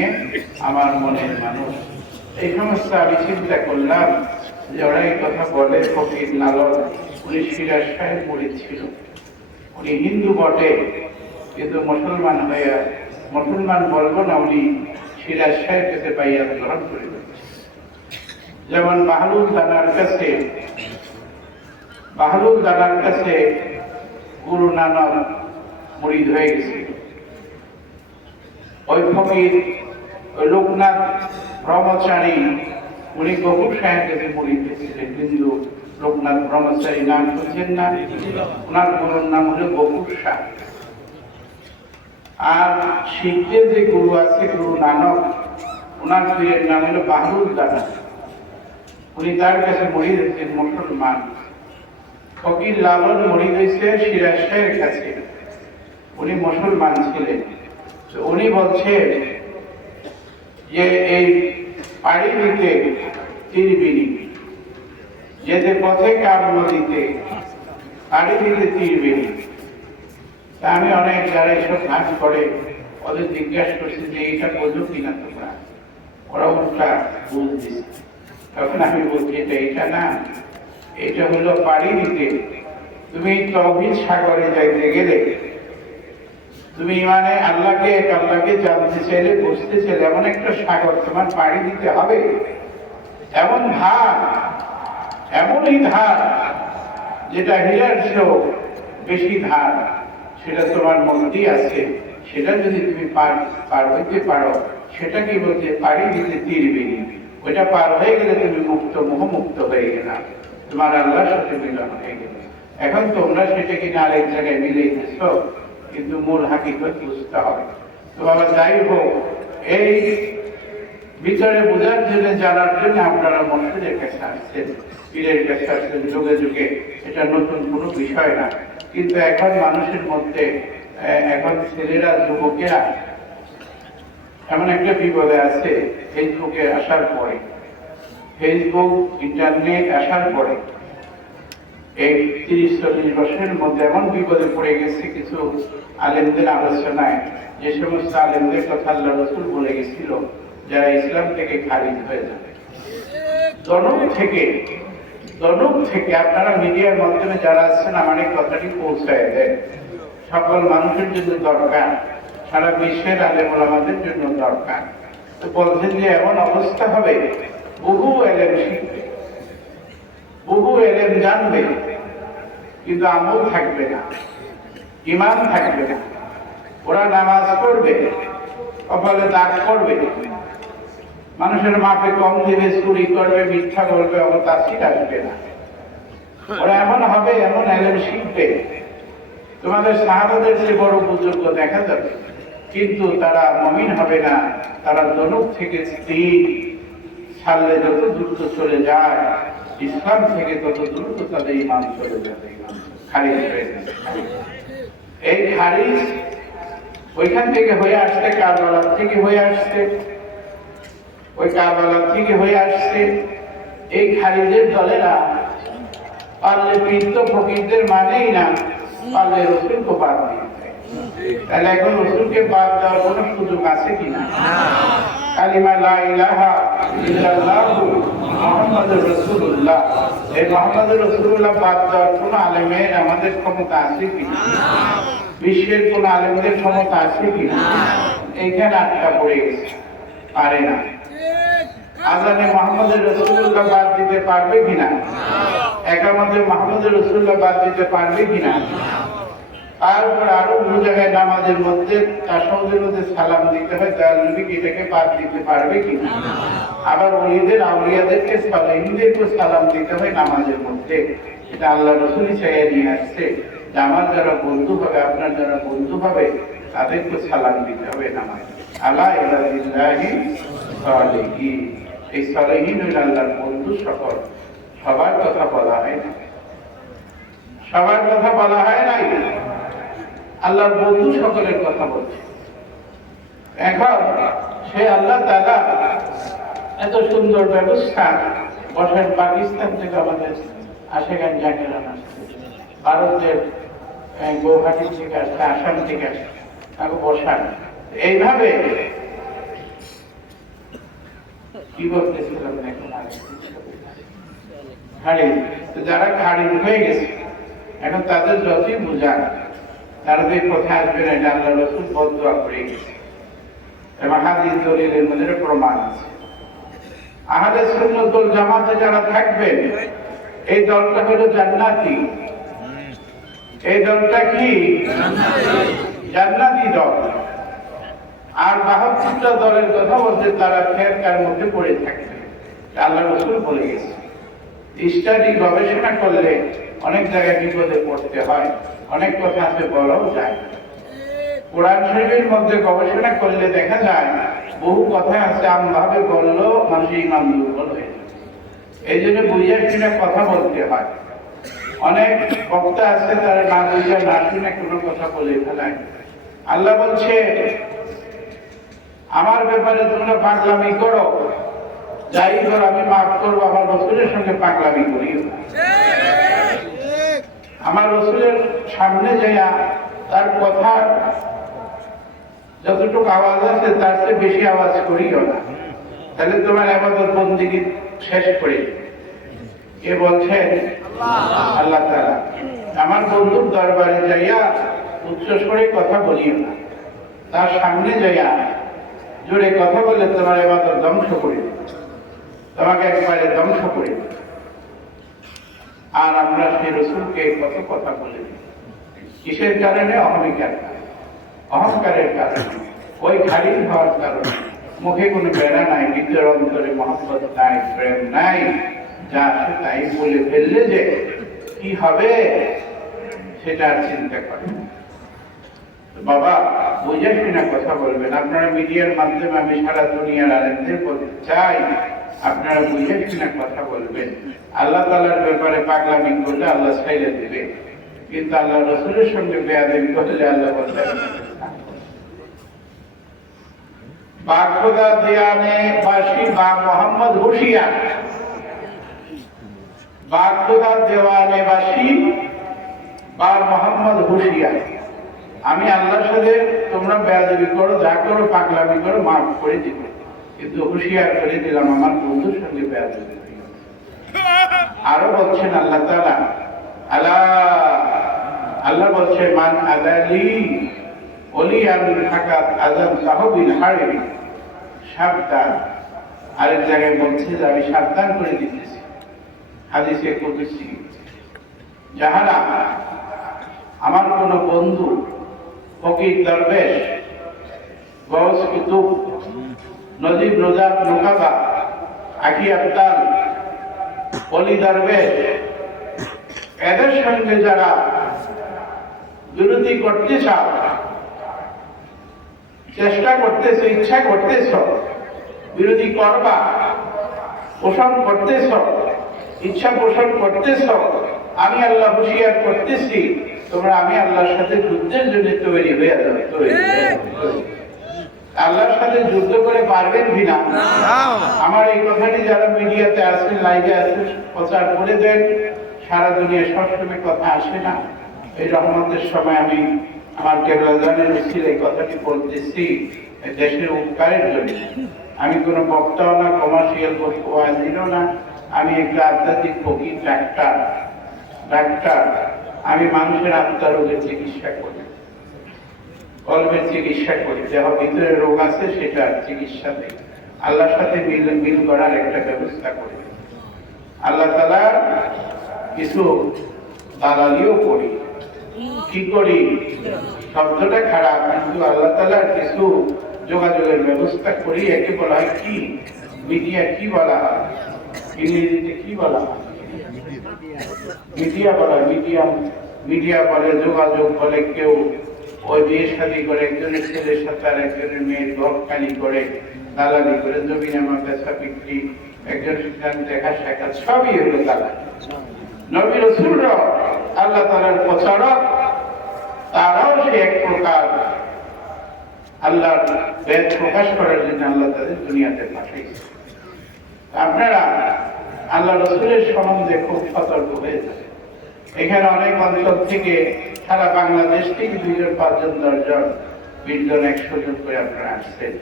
আমার মনের মানুষ। এই সমস্ত আমি চিন্তা করলাম যে ওরা এই কথা বলে ফকির লালন, উনি সিরাজ সাহেব মুরিদ ছিল। উনি হিন্দু বটে, কিন্তু মুসলমান হয়ে, মুসলমান বলবো না, উনি সিরাজ সাহেব কাছে পাইয়া গ্রহণ করে। যেমন বাহলুল দানার কাছে গুরু নানক মুরিদ হয়ে গেছে। ওই ফকির ওই লোকনাথ ব্রহ্মচারী, উনি গফুর সাহেব কাছে মুরিদ হয়েছিলেন। হিন্দু লোকনাথ ব্রহ্মচারী নাম শুনছেন না? ওনার গুরুর নাম হলো গফুর শাহ। আর শিখদের যে গুরু আছে গুরু নানক, ওনার পীরের নাম হলো বাহলুল দানা। উনি তার কাছে মুরিদ হয়েছেন মুসলমান। ফকির লালন মুরিদ হয়েছে সিরাজ শাহের কাছে, উনি মুসলমান ছিলেন। উনি বলছেন যে এই পাড়ি দিতে তীরবিনি, যেতে পথে কার নদীতে পাড়ি দিতে তীরবিনি। আমি অনেক যারা এইসব কাজ করে ওদের জিজ্ঞাসা করছি যে এইটা বোঝো কিনা তোমরা? ওরা উল্টা বুঝ দিচ্ছে। তখন আমি বলছি এটা না, এটা হলো পাড়ি দিতে। তুমি তৌহিদ সাগরে যাইতে গেলে, তুমি মানে আল্লাহকে জানতে চাইলে, বুঝতে চাইলে, এমন একটা সাগর তোমার পাড়ি দিতে হবে। এমন ধার, এমনই ধার যেটা হীরার চেয়েও বেশি ধার, সেটা তোমার মধ্যেই আছে। সেটা যদি তুমি পার হইতে পারো, সেটা কি বলছে পাড়ি দিতে তীরবিনি। ওইটা পার হয়ে গেলে তুমি মুক্ত, মোহমুক্ত হয়ে গেলাম, তোমার আল্লাহর সাথে মিলন হয়ে গেল। এখন তোমরা সেটা কিনা আরেক জায়গায় মিলিয়ে দিচ্ছ, কিন্তু মূল হাকিকত বুঝতে হবে। তো বাবা, যাই হোক, এই ভিতরে বোঝার জন্য, জানার জন্য আপনারা মসজিদের কাছে আসছেন, পীরের কাছে আসছেন যুগে যুগে। এটা নতুন কোনো বিষয় না। কিন্তু এখন মানুষের মধ্যে, এখন ছেলেরা, যুবকেরা এমন একটা বিপদে আছে। ফেসবুকে আসার পরে, ফেসবুক ইন্টারনেট আসার পরে এই 30-40 বছরের মধ্যে এমন বিপদে পড়ে গেছে কিছু আলেমদের আলোচনায়। যে সমস্ত আলেমদের কথা আল্লাহ রাসূল বলে গেছিল, যারা ইসলাম থেকে খারিজ হয়ে যাবে। দনক থেকে আপনারা মিডিয়ার মাধ্যমে যারা আছেন, আমার এই কথাটি পৌঁছায় দেন। সকল মানুষের জন্য দরকার, সারা বিশ্বের আলেম ওলামাদের জন্য দরকার। তো বলছেন যে এমন অবস্থা হবে, বহু এলেম শিখবে, বহু এলেম জানবে, কিন্তু আমল থাকবে না, ঈমান থাকবে না। ওরা নামাজ পড়বে, কপালে দাগ পড়বে, মানুষের মাপে কম দিবে, চুরি করবে, মিথ্যা বলবে, অবতাসির আসবে না। ওরা এমন হবে, এমন এলেম শিখবে, তোমাদের সাহাবাদের যে বড় বুজুর্গ দেখা যাবে। কিন্তু তারা মুমিন হবে না। তারা জনক থেকে তীর ছাড়লে যত দ্রুত চলে যায়, ইসলাম থেকে তত দ্রুত তাদের ঈমান চলে যাবে, খারিজ হয়ে যাবে। এই খারিজ ওইখান থেকে হয়ে আসছে, কারবালা থেকে হয়ে আসছে, ওই কারবালা থেকে হয়ে আসছে। এই খারিজের দলেরা পারলে পীর ফকিরদের মানেই না, পারলে রসুলকে বাদ দিয়ে দেয়। তাহলে এখন রসুলকে বাদ দেওয়ার কোনো সুযোগ আছে কিনা? কালিমা লা ইলাহা ইল্লাল্লাহু মুহাম্মাদুর রাসূলুল্লাহ, এই মুহাম্মাদুর রাসূলুল্লাহ বাদ দেওয়ার কোনো আলেমের আমাদের ক্ষমতা আছে কিনা? বিশ্বের কোন আলেমদের ক্ষমতা আছে কিনা? এইখানে আটকা পড়ে গেছে, পারে না। আজানে মুহাম্মাদুর রাসূলুল্লাহ বাদ দিতে পারবে কিনা? একামতে মুহাম্মাদুর রাসূলুল্লাহ বাদ দিতে পারবে কিনা? তারপর আরো বহু জায়গায় নামাজের মধ্যে তাশাহুদের মধ্যে সালাম দিতে হয়, দয়াল নবীকে এটাকে বাদ দিতে পারবে কিনা? আবার ওলিদের আউলিয়াদেরকে সালেহিনদেরকে সালাম দিতে হয় নামাজের মধ্যে, এটা আল্লাহ রাসূলই চাইয়ে নিয়ে আসছে যে আমার যারা বন্ধু হবে, আপনার যারা বন্ধু হবে তাদেরকে সালাম দিতে হবে নামাজ। আলা ইলা বিল্লাহি সালিহিন, এই সালেহিন হইল আল্লাহর বন্ধু সকল। সবার কথা বলা হয় না, সবার কথা বলা হয় নাই, আল্লাহর বন্ধু সকলের কথা বলছে। এখন সে আল্লাহ তাআলা এত সুন্দর ব্যবস্থা বসেন, পাকিস্তান থেকে আমাদের আশেগান জাকিরান আসছে, ভারতের গৌহাটি থেকে আসছে, আসাম থেকে আসছে, তাকে বসান। এইভাবে কি বলতেছিলাম এখন, খারিজ, যারা খারিজ হয়ে গেছে এখন তাদের যতই বোঝান তারা যে কোথায় আসবে না, এটা আল্লাহ রাসূল বদদুয়া করে গেছে এবং হাদিস দলিলের মধ্যে প্রমাণ আছে। আহলে সুন্নাত ওয়াল জামাতে যারা থাকবেন, এই দলটা হলো জান্নাতি। এই দলটা কি? জান্নাতি দল। আর ৭২টা দলের কথা বলতে তারা ফেরকার মধ্যে পড়ে থাকবে, আল্লাহ রাসূল বলে গেছে। স্টাডি গবেষণা করলে অনেক জায়গায় বিপদে পড়তে হয়, অনেক কথা আছে বলাও যায়। কোরআন শরীফের মধ্যে গবেষণা করলে দেখা যায় বহু কথা আছে আমভাবে বললেও মানুষ ঈমান দুর্বল হয়ে যায়। এই জন্য বুঝে শুনে কথা বলতে হয়। অনেক বক্তা আছে তারা না বুঝে না শুনে কোনো কথা বলে ফেলায়। আল্লাহ বলছে আমার ব্যাপারে তোমরা পাগলামি করো, যাই করো আমি মাফ করবো, আমার রাসূলের সঙ্গে পাগলামি করিও। আমার রাসূলের সামনে যাইয়া তার কথা যতটুকু আওয়াজ আছে তার চেয়ে বেশি আওয়াজ করিও না, তাহলে তোমার ইবাদত বন্দেগী শেষ করে। কে বলছেন? আল্লাহ তাআলা। আমার বন্ধুর দরবারে যাইয়া উচ্চ স্বরে কথা বলিও না, তার সামনে যাইয়া জোরে কথা বললে তোমার ইবাদত ধ্বংস করে, তোমাকে একবারে ধ্বংস করে। আর আমরা সেই রাসূলকে কত কথা বলে দিই, কিসের কারণে? অহংকারের কারণে, ওই খারিজ হওয়ার কারণে। মুখে কোনো বেড়া নাই, ভিতর অন্তরে মহব্বত নাই, প্রেম নাই, যা সে তাই বলে ফেললে যে কি হবে সেটা আর চিন্তা করেন। বাবা বুঝে শুনে কথা বলবেন। আপনারা মিডিয়ার মাধ্যমে আমি সারা দুনিয়ার আলেমদের বলতে চাই, আপনারা বুঝে শুনে কথা বলবেন। আল্লাহ তাআলার ব্যাপারে পাগলামি করলে আল্লাহ ছাইড়ে দিবে, কিন্তু আল্লাহ রাসূলের সঙ্গে বেয়াদবি করলে আল্লাহ বলবেন বাগদা দিয়ানে বাসি বা মোহাম্মদ হুশিয়ার। বাগদা দেওয়ানে বাসি বা মোহাম্মদ হুশিয়ার। আমি আল্লাহর সাথে তোমরা বেয়াদবি করো, যা করো, পাগলামি করো, মাফ করে দিব, কিন্তু হুশিয়ার করে দিলাম আমার বন্ধুর সঙ্গে বেয়াদবি। আরো বলছেন আল্লাহ তাআলা, আল্লাহ বলছে মান আদালি ওলিয়ান ফাকাত আযান তাহবিল হারিম। সাবধান। আরেক জায়গায় বলছে যে আমি সাবধান করে দিতেছি, হাদিসে কুদসি, যাহারা আমার কোন বন্ধু, ফকির, দরবেশ, গৌস, কুতুব, নজিব, নজাত, নুকাবা, আকি আবদাল, ওলি, দরবেশ, এদের সঙ্গে যারা বিরোধী করতে চাও, চেষ্টা করতেছ, ইচ্ছা করতেছ, বিরোধী করবা, পোষণ করতেছ, ইচ্ছা পোষণ করতেছ, আমি আল্লাহ হুঁশিয়ার করতেছি, তোমরা আমি আল্লাহর সাথে যুদ্ধের জন্য তৈরি হয়ে যাবে। আল্লাহর সাথে যুদ্ধ করে পারবেন কিনা? আমার এই কথাটি যারা মিডিয়াতে আছেন, লাইভে আছেন, প্রচার করে দেন। সারা দুনিয়া সবসময় কথা আসে না। এই রহমতের সময় আমি আমার কেবলাজানের মিছিল এই কথাটি বলতেছি দেশের উপকারের জন্য। আমি কোনো বক্তাও না, কমার্শিয়াল বক্তব্য না, আমি একটা আধ্যাত্মিক ফকির ডাক্তার। আমি মানুষের আত্মা রোগের চিকিৎসা করি, কলমের চিকিৎসা করি। দেহ ভিতরে রোগ আছে সেটা চিকিৎসা দেয়, আল্লাহর সাথে মিল করার একটা ব্যবস্থা করি। আল্লাহ তাআলা কিছু দালালিও করি। কি করি? শব্দটা খারাপ, কিন্তু আল্লাহ তাআলার কিছু যোগাযোগের ব্যবস্থা করি। একে বলা হয় কি? মিডিয়া। কি বলা হয় ইংরেজিতে? কি বলা হয়? মিডিয়া বলা। মিডিয়া বলে, যোগাযোগ বলে। কেউ ওই বিয়ে শাদী করে, একজনের ছেলের সাথে আর একজনের মেয়ের ঘটকালি করে, দালালি করে, জমিনামা বেচা বিক্রি, একজনের সাথে দেখা সাক্ষাৎ, সবই হলো দালালি। নবী রাসূলরা আল্লাহ তাআলার প্রচারক, তারাও সে এক প্রকার আল্লাহর বেদ প্রকাশ করার জন্য আল্লাহ তাদের দুনিয়াতে পাঠিয়েছে। আপনারা আল্লাহ রাসূলের সম্বন্ধে খুব সতর্ক হয়ে যাবেন। এখানে অনেক অঞ্চল থেকে, সারা বাংলাদেশ থেকে 2 জন, 5 জন, 10 জন, 20 জন, 100 জন করে আপনারা আসছেন।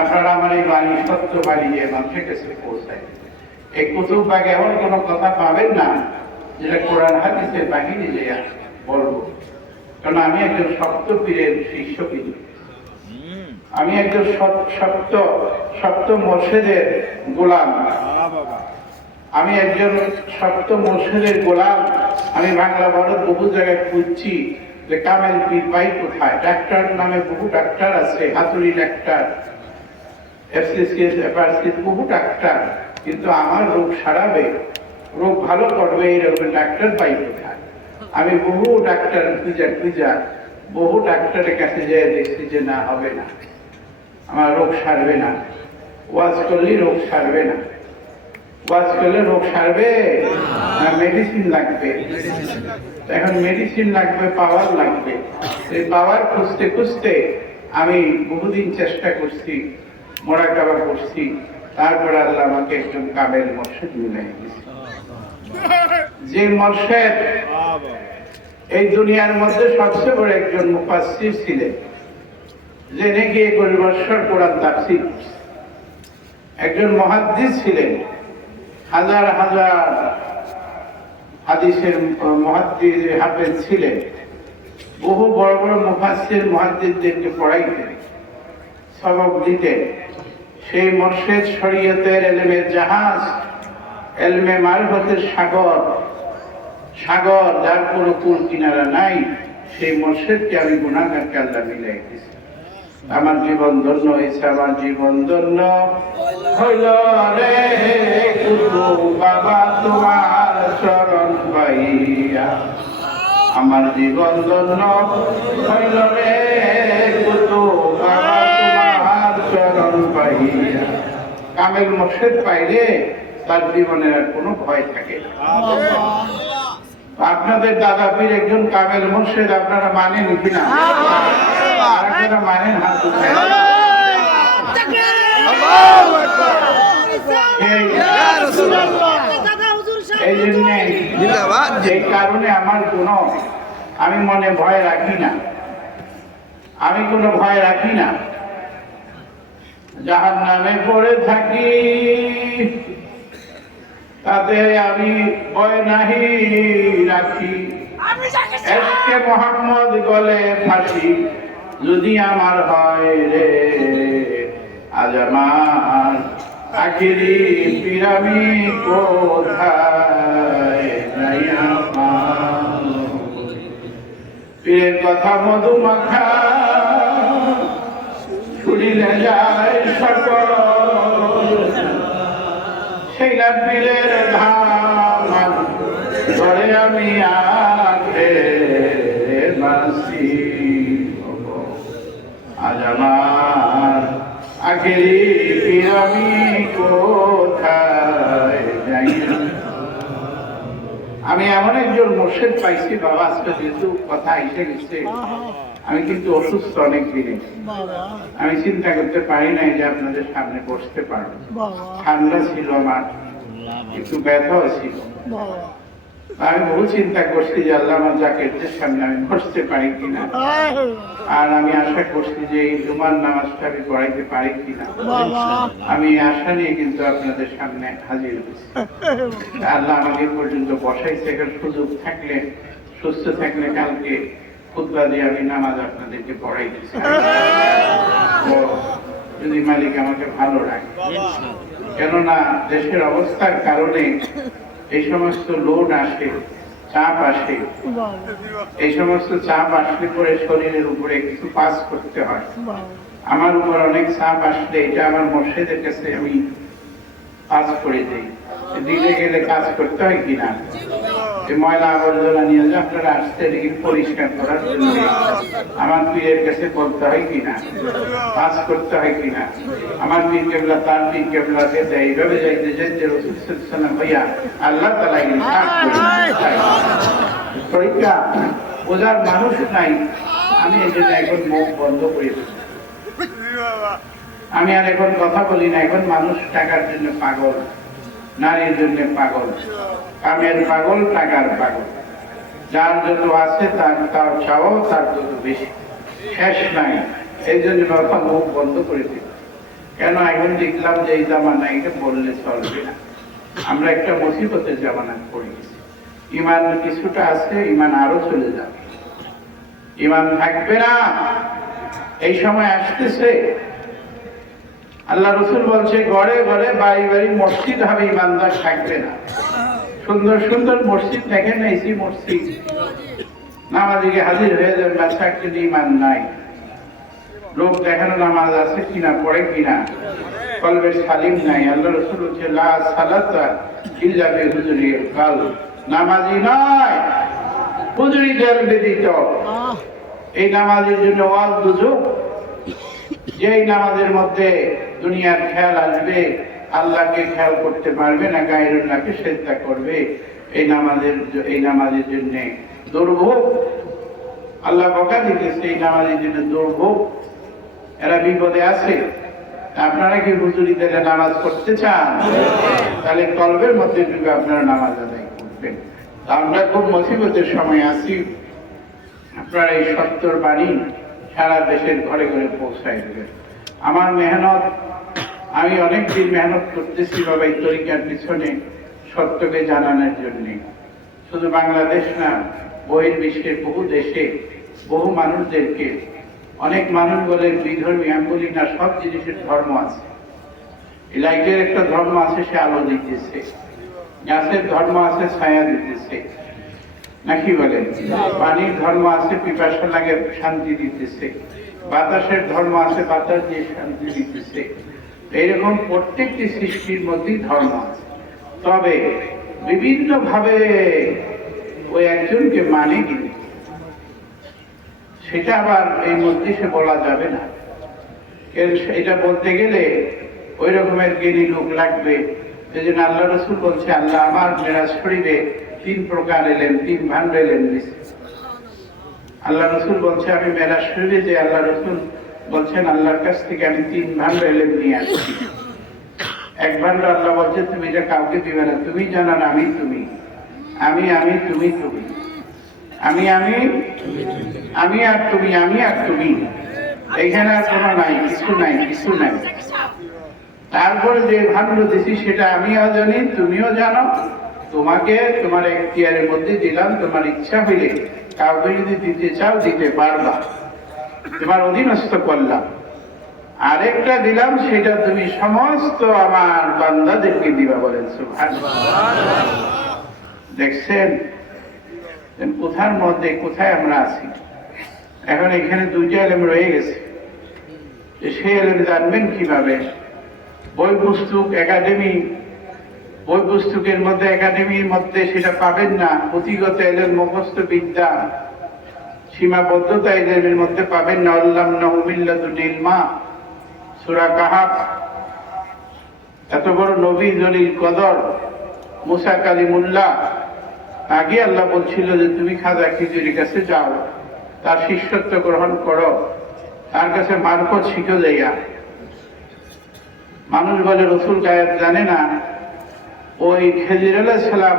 আপনারা আমার এই বাণী, সত্য বাণী যে মানুষের কাছে পৌঁছায়। এই কুতুব বাগে এমন কোনো কথা পাবেন না যেটা কোরআন হাদিসের বাহিনী যে বলবো। কারণ আমি একজন শক্ত পীরের শিষ্য পীর, আমি একজন শক্ত মোর্শেদের গোলাম, আমি একজন শক্ত মোর্শেদের গোলাম। আমি বাংলা ভারত বহু জায়গায় খুঁজছি যে কামেল পীর পাই কোথায়। ডাক্তার নামে বহু ডাক্তার আছে, হাতুড়ি ডাক্তার, FCCS, FRCS, বহু ডাক্তার, কিন্তু আমার রোগ সারাবে, রোগ ভালো করবে এইরকম ডাক্তার পাই কোথায়? আমি বহু ডাক্তার খুঁজা বহু ডাক্তারের কাছে যেয়ে দেখছি যে না, হবে না, আমার রোগ সারবে না। ওয়াজ করলেই রোগ সারবে না। ওয়াজ করলে রোগ সারবে না, মেডিসিন লাগবে। এখন মেডিসিন লাগবে, পাওয়ার লাগবে। এই পাওয়ার খুঁজতে খুঁজতে আমি বহুদিন চেষ্টা করছি, মোরাকাবা করছি। তারপরে আল্লাহ আমাকে একজন কামেল মুর্শিদ মিলাই দিয়েছে, যে মুর্শিদ এই দুনিয়ার মধ্যে সবচেয়ে বড় একজন মুফাসসির ছিলেন, যে নাকি 21 বছর কোরআন তাফসীর, একজন মুহাদ্দিস ছিলেন, হাজার হাজার হাদিসের মুহাদ্দিস হাফেজ ছিলেন, বহু বড় বড় মুফাসসির মুহাদ্দিসদেরকে পড়াইতেন, সবক দিতেন। সেই মুর্শিদ শরীয়তের ইলমের জাহাজ, ইলমে মারিফতের সাগর, যার কোনো কুল কিনারা নাই, সেই মুর্শিদকে আমি গুনাহগারকে আল্লাহ মিলাই দিয়েছি। আমার জীবন ধন্য হয়েছে, আমার জীবন ধন্য হইল রে কুতুব বাবা তোমার চরণ পাইয়া। আমার জীবন ধন্য হইল রে কুতুব বাবা তোমার চরণ পাইয়া। কামেল মুর্শিদ পাইলে তার জীবনের আর কোনো ভয় থাকে না। আপনাদের দাদা পীর একজন কামেল মুর্শিদ, আপনারা মানেন কিনা? আপনারা মানেন? হাত উঠায়। এই কারণে আমার কোনো, আমি মনে ভয় রাখি না, আমি কোনো ভয় রাখি না। জাহান্নামে পড়ে থাকি তাতে আমি ভয় নাহি রাখি। এসকে মোহাম্মদ গলে ফাঁসি যদি আমার হয় রে, আজ আমার আখিরি পিরামি কোথায় নাই আমার। পীরের কথা মধু মাখা শুনিলে যায় সকল, সেই পীরের ধাম ধরে আমি আখে বাসি। আজ আমার পাখিরি আমি কোথায় যাই। আমি এমন একজন মুর্শিদ পাইছি বাবা, আজকে যেহেতু কথা এসে গেছে, আমি কিন্তু অসুস্থ অনেক দিনে, আমি চিন্তা করতে পারি নাই যে আপনাদের সামনে বসতে পারবো। ঠান্ডা ছিল, আমার একটু ব্যথাও ছিল, আমি বহু চিন্তা করছি যে আল্লাহ আমার জাকেরদের সামনে আমি বসতে পারি কিনা, আর আমি আশা করছি যে এই জুমার নামাজটা আমি পড়াইতে পারি কিনা। আমি আশা নিয়ে কিন্তু আপনাদের সামনে হাজির হয়েছি। আল্লাহ আমাকে পর্যন্ত বসাইছে, এখন সুযোগ থাকলে, সুস্থ থাকলে কালকে খুতবা দিয়ে আমি নামাজ আপনাদেরকে পড়াই দিচ্ছি, যদি মালিক আমাকে ভালো রাখে। কেননা দেশের অবস্থার কারণে এই সমস্ত লোড আসে, চাপ আসে, এই সমস্ত চাপ আসলে পরে শরীরের উপরে কিছু পাস করতে হয়। আমার উপর অনেক চাপ আসলে এটা আমার মুর্শিদের কাছে আমি পাস করে দিই, দিলে গেলে কাজ করতে হয় কিনা। ময়লা আবর্জনা নিয়ে যে আপনারা আসতে এদিকে পরিষ্কার করার জন্য আমার পীরের কাছে বলতে হয় কিনা, কাজ করতে হয় কিনা। আমার পীর কেবলা তার পীর কেবলাকে দেয়, এইভাবে যাইতে যাইতে রাসূল সাল্লাল্লাহু আলাইহি ওয়াসাল্লাম ভাইয়া আল্লাহ তাআলা ইনসাফ করে পরীক্ষা বোঝার মানুষ নাই। আমি এই জন্য এখন মুখ বন্ধ করে দিচ্ছি, আমি আর এখন কথা বলি না। এখন মানুষ টাকার জন্য পাগল, নারীর জন্য পাগল, কামের পাগল, টাকার পাগল। যার যত আছে তার তার চাও তার তত বেশি, শেষ নাই। এই জন্য বাবা মুখ বন্ধ করে দিল। কেন এখন দেখলাম যে এই জামানা এটা বললে চলবে না, আমরা একটা মুসিবতের জামানা পড়ে গেছি। ইমান কিছুটা আছে, ইমান আরো চলে যাবে, ইমান থাকবে না। এই সময় আসতেছে, আল্লাহ রসুল বলছে ঘরে ঘরে বাড়ি বাড়ি মসজিদ হবে, ইমানদার থাকবে না। সুন্দর সুন্দর মসজিদ দেখেন, এসি মসজিদ, নামাজিকে হাজির হয়ে যাবে, বাচ্চা কিন্তু ইমান নাই। লোক দেখানো নামাজ আছে কিনা, পড়ে কিনা, কলবের সালিম নাই। আল্লাহ রসুল বলছে লা সালাতা ইল্লা বিহুজুরিল কলব, নামাজি নয় হুজুরি দিল ব্যতীত। এই নামাজের জন্য ওয়াজ দুজক, যেই নামাজের মধ্যে দুনিয়ার খেয়াল আসবে, আল্লাহকে খেয়াল করতে পারবে না, গায়রুল্লাহকে সেজদা করবে, এই নামাজের জন্য দুর্ভোগ। আল্লাহ বকা দিতেছে এই নামাজের জন্য দুর্ভোগ, এরা বিপদে আছে। আপনারা কি হুজুরি দিলে নামাজ পড়তে চান? তাহলে কলবের মধ্যে ঢুকে আপনারা নামাজ আদায় করবেন। আমরা খুব মুসিবতের সময় আছি। আপনারা এই সত্যর বাণী সারা দেশের ঘরে ঘরে পৌঁছায় দেবেন। আমার মেহনত, আমি অনেকদিন মেহনত করতেছি বাবা এই তরিকার পিছনে, সত্যকে জানানোর জন্যে। শুধু বাংলাদেশ না, বহির্বিশ্বের বহু দেশে বহু মানুষদেরকে, অনেক মানুষ বলে বিধর্মী, আমি বলি না, সব জিনিসের ধর্ম আছে। এই লাইটের একটা ধর্ম আছে, সে আলো দিতেছে। গাছের ধর্ম আছে, ছায়া দিতেছে, নাকি বলেন? পানির ধর্ম আছে, পিপাসা লাগে শান্তি দিতেছে। বাতাসের ধর্ম আছে, বাতাস দিয়ে শান্তি দিতেছে। এইরকম প্রত্যেকটি সৃষ্টির মধ্যেই ধর্ম আছে। তবে বিভিন্ন ভাবে ওই একজনকে মানে কিন্তু সেটা আবার এই মধ্যে সে বলা যাবে না। এটা বলতে গেলে ওই রকমের জ্ঞানী লোক লাগবে। এই জন্য আল্লাহ রসুল বলছে, আল্লাহ আমার মেরাজ শরীরে 3 প্রকার এলেন, 3 ভান্ড এলেন দিচ্ছে। আল্লাহ রসুল বলছে, আমি মেরাজ শরীরে যে আল্লাহ রসুল বলছেন আল্লাহর কাছ থেকে আমি 3 ভান্ড এলেন নিয়ে আসছি। 1 ভান্ড আল্লাহ বলছে তুমি এটা কাউকে দিবে না, তুমি জানার আমি তুমি, আমি আমি তুমি তুমি, আমি আমি আমি আর তুমি, আমি আর তুমি, এখানে আর কোনো নাই, কিছু নাই, কিছু নাই। তারপরে যে ভান্ড দিছি সেটা আমিও জানি, তুমিও জানো। তোমাকে তোমার এখতিয়ারের মধ্যে দিলাম, তোমার ইচ্ছা হইলে কাউকে যদি দিতে চাও দিতে পারবা, তোমার অধীনস্থ করলাম। আরেকটা দিলাম, সেটা তুমি সমস্ত আমার বান্দাদেরকে দিবা। বলেন সুবহানাল্লাহ। দেখছেন কোথার মধ্যে কোথায় আমরা আছি। এখন এখানে 2টা এলেম রয়ে গেছে, সেই এলেম জানবেন কিভাবে? বই পুস্তক, একাডেমি, বই পুস্তকের মধ্যে, একাডেমির মধ্যে সেটা পাবেন না। পুঁথিগত এলেম, মুখস্থ বিদ্যা, সীমাবদ্ধতা এলেমের মধ্যে পাবেন না। আল্লামনাহু মিন লাদুনিল ইলমা, সূরা কাহাফ। এত বড় নবী জলিল কদর মুসা কালিমুল্লাহ, আগে আল্লাহ বলছিল যে তুমি খাজা খিচুড়ির কাছে যাও, তার শিষ্যত্ব গ্রহণ করো, তার কাছে মারফত শিখে যাইয়া। মানুষ বলে রসুল গায়েব জানে না, ওই খেজির আলাইহিস সালাম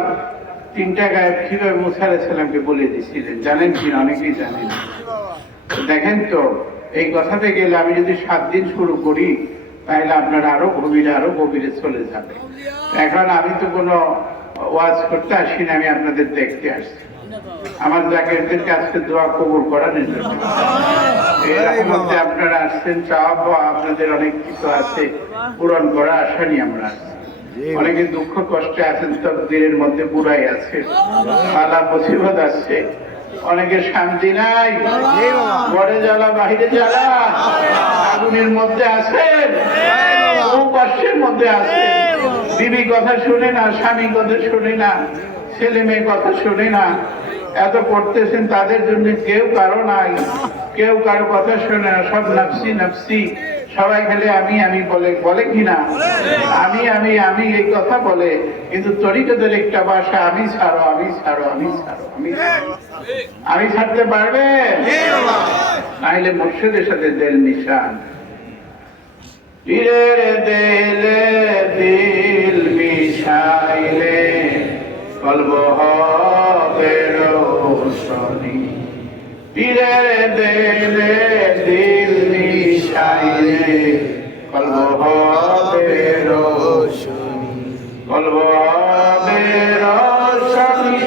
3টা গায়েব কিভাবে মুসা আলাইহিস সালামকে বলে দিয়েছিলেন জানেন কিনা? অনেকেই জানেন। দেখেন তো, এই কথাতে গেলে আমি যদি 7 দিন শুরু করি তাহলে আপনারা আরো গভীরে চলে যাবে। এখন আমি তো কোনো ওয়াজ করতে আসি না, আমি আপনাদের দেখতে আসছি। আমার জাকিরদের কাছে দোয়া কবুল করানোর জন্য এর মধ্যে আপনারা আসছেন, চাপ আপনাদের অনেক কিছু আছে পূরণ করা আশা নিয়ে আমরা আসছি। অনেকে দুঃখ কষ্টে আছেন, তকদিরের মধ্যে বুড়াই আছে, আলা মুসিবত আছে, অনেকে শান্তি নাই, ঘরে জ্বালা বাহিরে জ্বালা, আগুনের মধ্যে আছেন, কষ্টের মধ্যে আছেন। বিবি কথা শুনে না, স্বামী কথা শুনে না, ছেলে মেয়ে কথা শুনে না, এত করতেছেন, তাদের জন্য কেউ কারো নাই, কেউ কারো কথা শুনে না, সব নাফসি নাফসি, সবাই খালি আমি বলে কিনা, আমি এই কথা বলে, কিন্তু তরিকতের একটা ভাষা আমি ছাড়ো, আমি ছাড়তে পারবে? নাইলে মুর্শিদের সাথে দিল নিশান, পীরের দিলে দিল মিশাইলে কলব হবে রোশনি, পীরের দিলে দিল মিশাইলে কলব হবে রোশনি, কলব হবে রোশনি,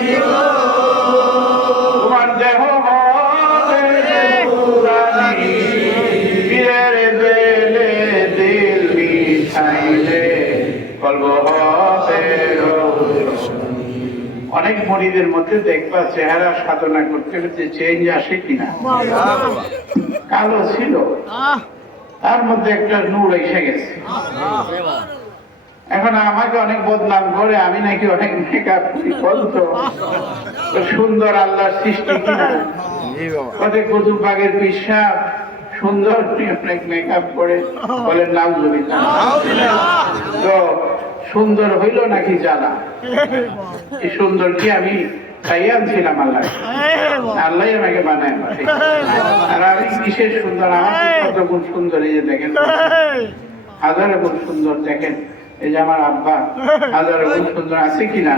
তোমার দেহ হবে নুরানি, পীরের দিলে দিল মিশাইলে কলব হবে রোশনি। অনেক মুরিদের মধ্যে দেখবা চেহারা সাধনা করতে করতে চেঞ্জ আসে কিনা। কালো ছিল, তার মধ্যে একটা নূর এসে গেছে। এখন আমাকে অনেক বদনাম করে, আমি নাকি অনেক মেকআপ করি, বলতো সুন্দর আল্লাহর সৃষ্টি কিনা। ওদের কুতুব বাগের পিসাব সুন্দর, অনেক মেকআপ করে, বলে নাউজুবিল্লাহ। তো সুন্দর হইল নাকি জ্বালা? এই সুন্দর কি আমি তাই আনছিলাম? আল্লাহ আমাকে বানায়। আর আমি কিসের সুন্দর? আমার কত গুণ সুন্দর, এই যে দেখেন, হাজারো গুণ সুন্দর। দেখেন এই যে আমার আব্বা, হাজারো গুণ সুন্দর আছে কিনা?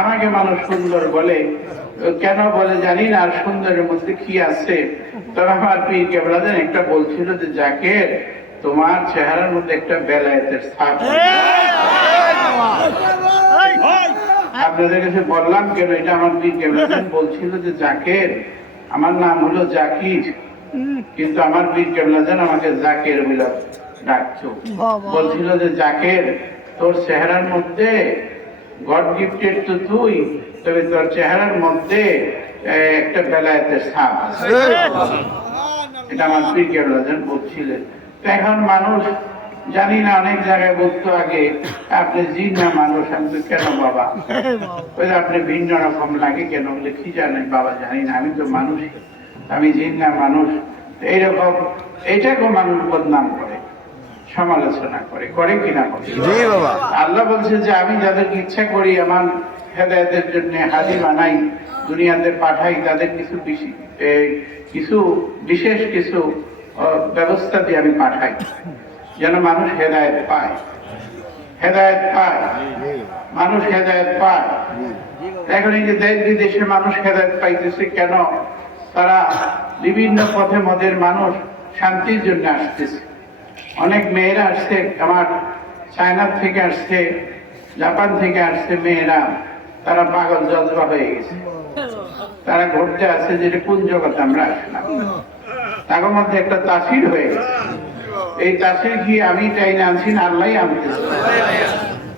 আমাকে মানুষ সুন্দর বলে কেন বলে জানি না, আর সুন্দরের মধ্যে কি আছে। তবে আমার পীর কেবলাদের একটা বলছিল যে জাকের, তোমার চেহারার মধ্যে একটা বেলায়েতের ছাপ। আপনাদের কাছে বললাম কেন, এটা আমার পীর কেবলাদের বলছিল যে জাকের, আমার নাম হলো জাকির, কিন্তু আমার পীর কেবলাদের আমাকে জাকের বলে ডাকছো। বলছিল যে জাকের, তোর চেহারার মধ্যে গড গিফটেড তো তুই, তবে তোর চেহারার মধ্যে একটা বেলায়েতের ছাপ আছে। এটা আমার পীর কেবলাদের বলছিলেন। এখন মানুষ জানি না, অনেক জায়গায় বলতো আগে আপনি জিন না মানুষ। আমি তো কেন বাবা, ওই আপনি ভিন্ন রকম লাগে কেন? বলে কি জানেন বাবা, জানি না, আমি তো মানুষ, আমি জিন না মানুষ। এইরকম এটাকেও মানুষ বদনাম করে, সমালোচনা করে কিনা? আল্লাহ বলছে যে আমি যাদেরকে ইচ্ছা করি আমার হেদায়েতের জন্য হাদি বানাই, দুনিয়াতে পাঠাই, তাদের কিছু বিশেষ কিছু ব্যবস্থা দিয়ে আমি পাঠাই, যেন মানুষ হেদায়েত পায়, মানুষ হেদায়েত পায়। এখন এই যে দেশ বিদেশে মানুষ হেদায়েত পাইতেছে কেন? তারা বিভিন্ন পথে মদের মানুষ শান্তির জন্য আসতেছে। অনেক মেয়েরা আসছে, আমার চায়না থেকে আসছে, জাপান থেকে আসছে মেয়েরা, তারা পাগল জজবা হয়ে গেছে। তারা ঘুরতে আসছে, যেটা কোন জগতে আমরা আসলাম, তার মধ্যে একটা তাসির হয়ে গেছে। এই তাসির কি আমি চাই না, আনছি না, আল্লাহ আনতেছে।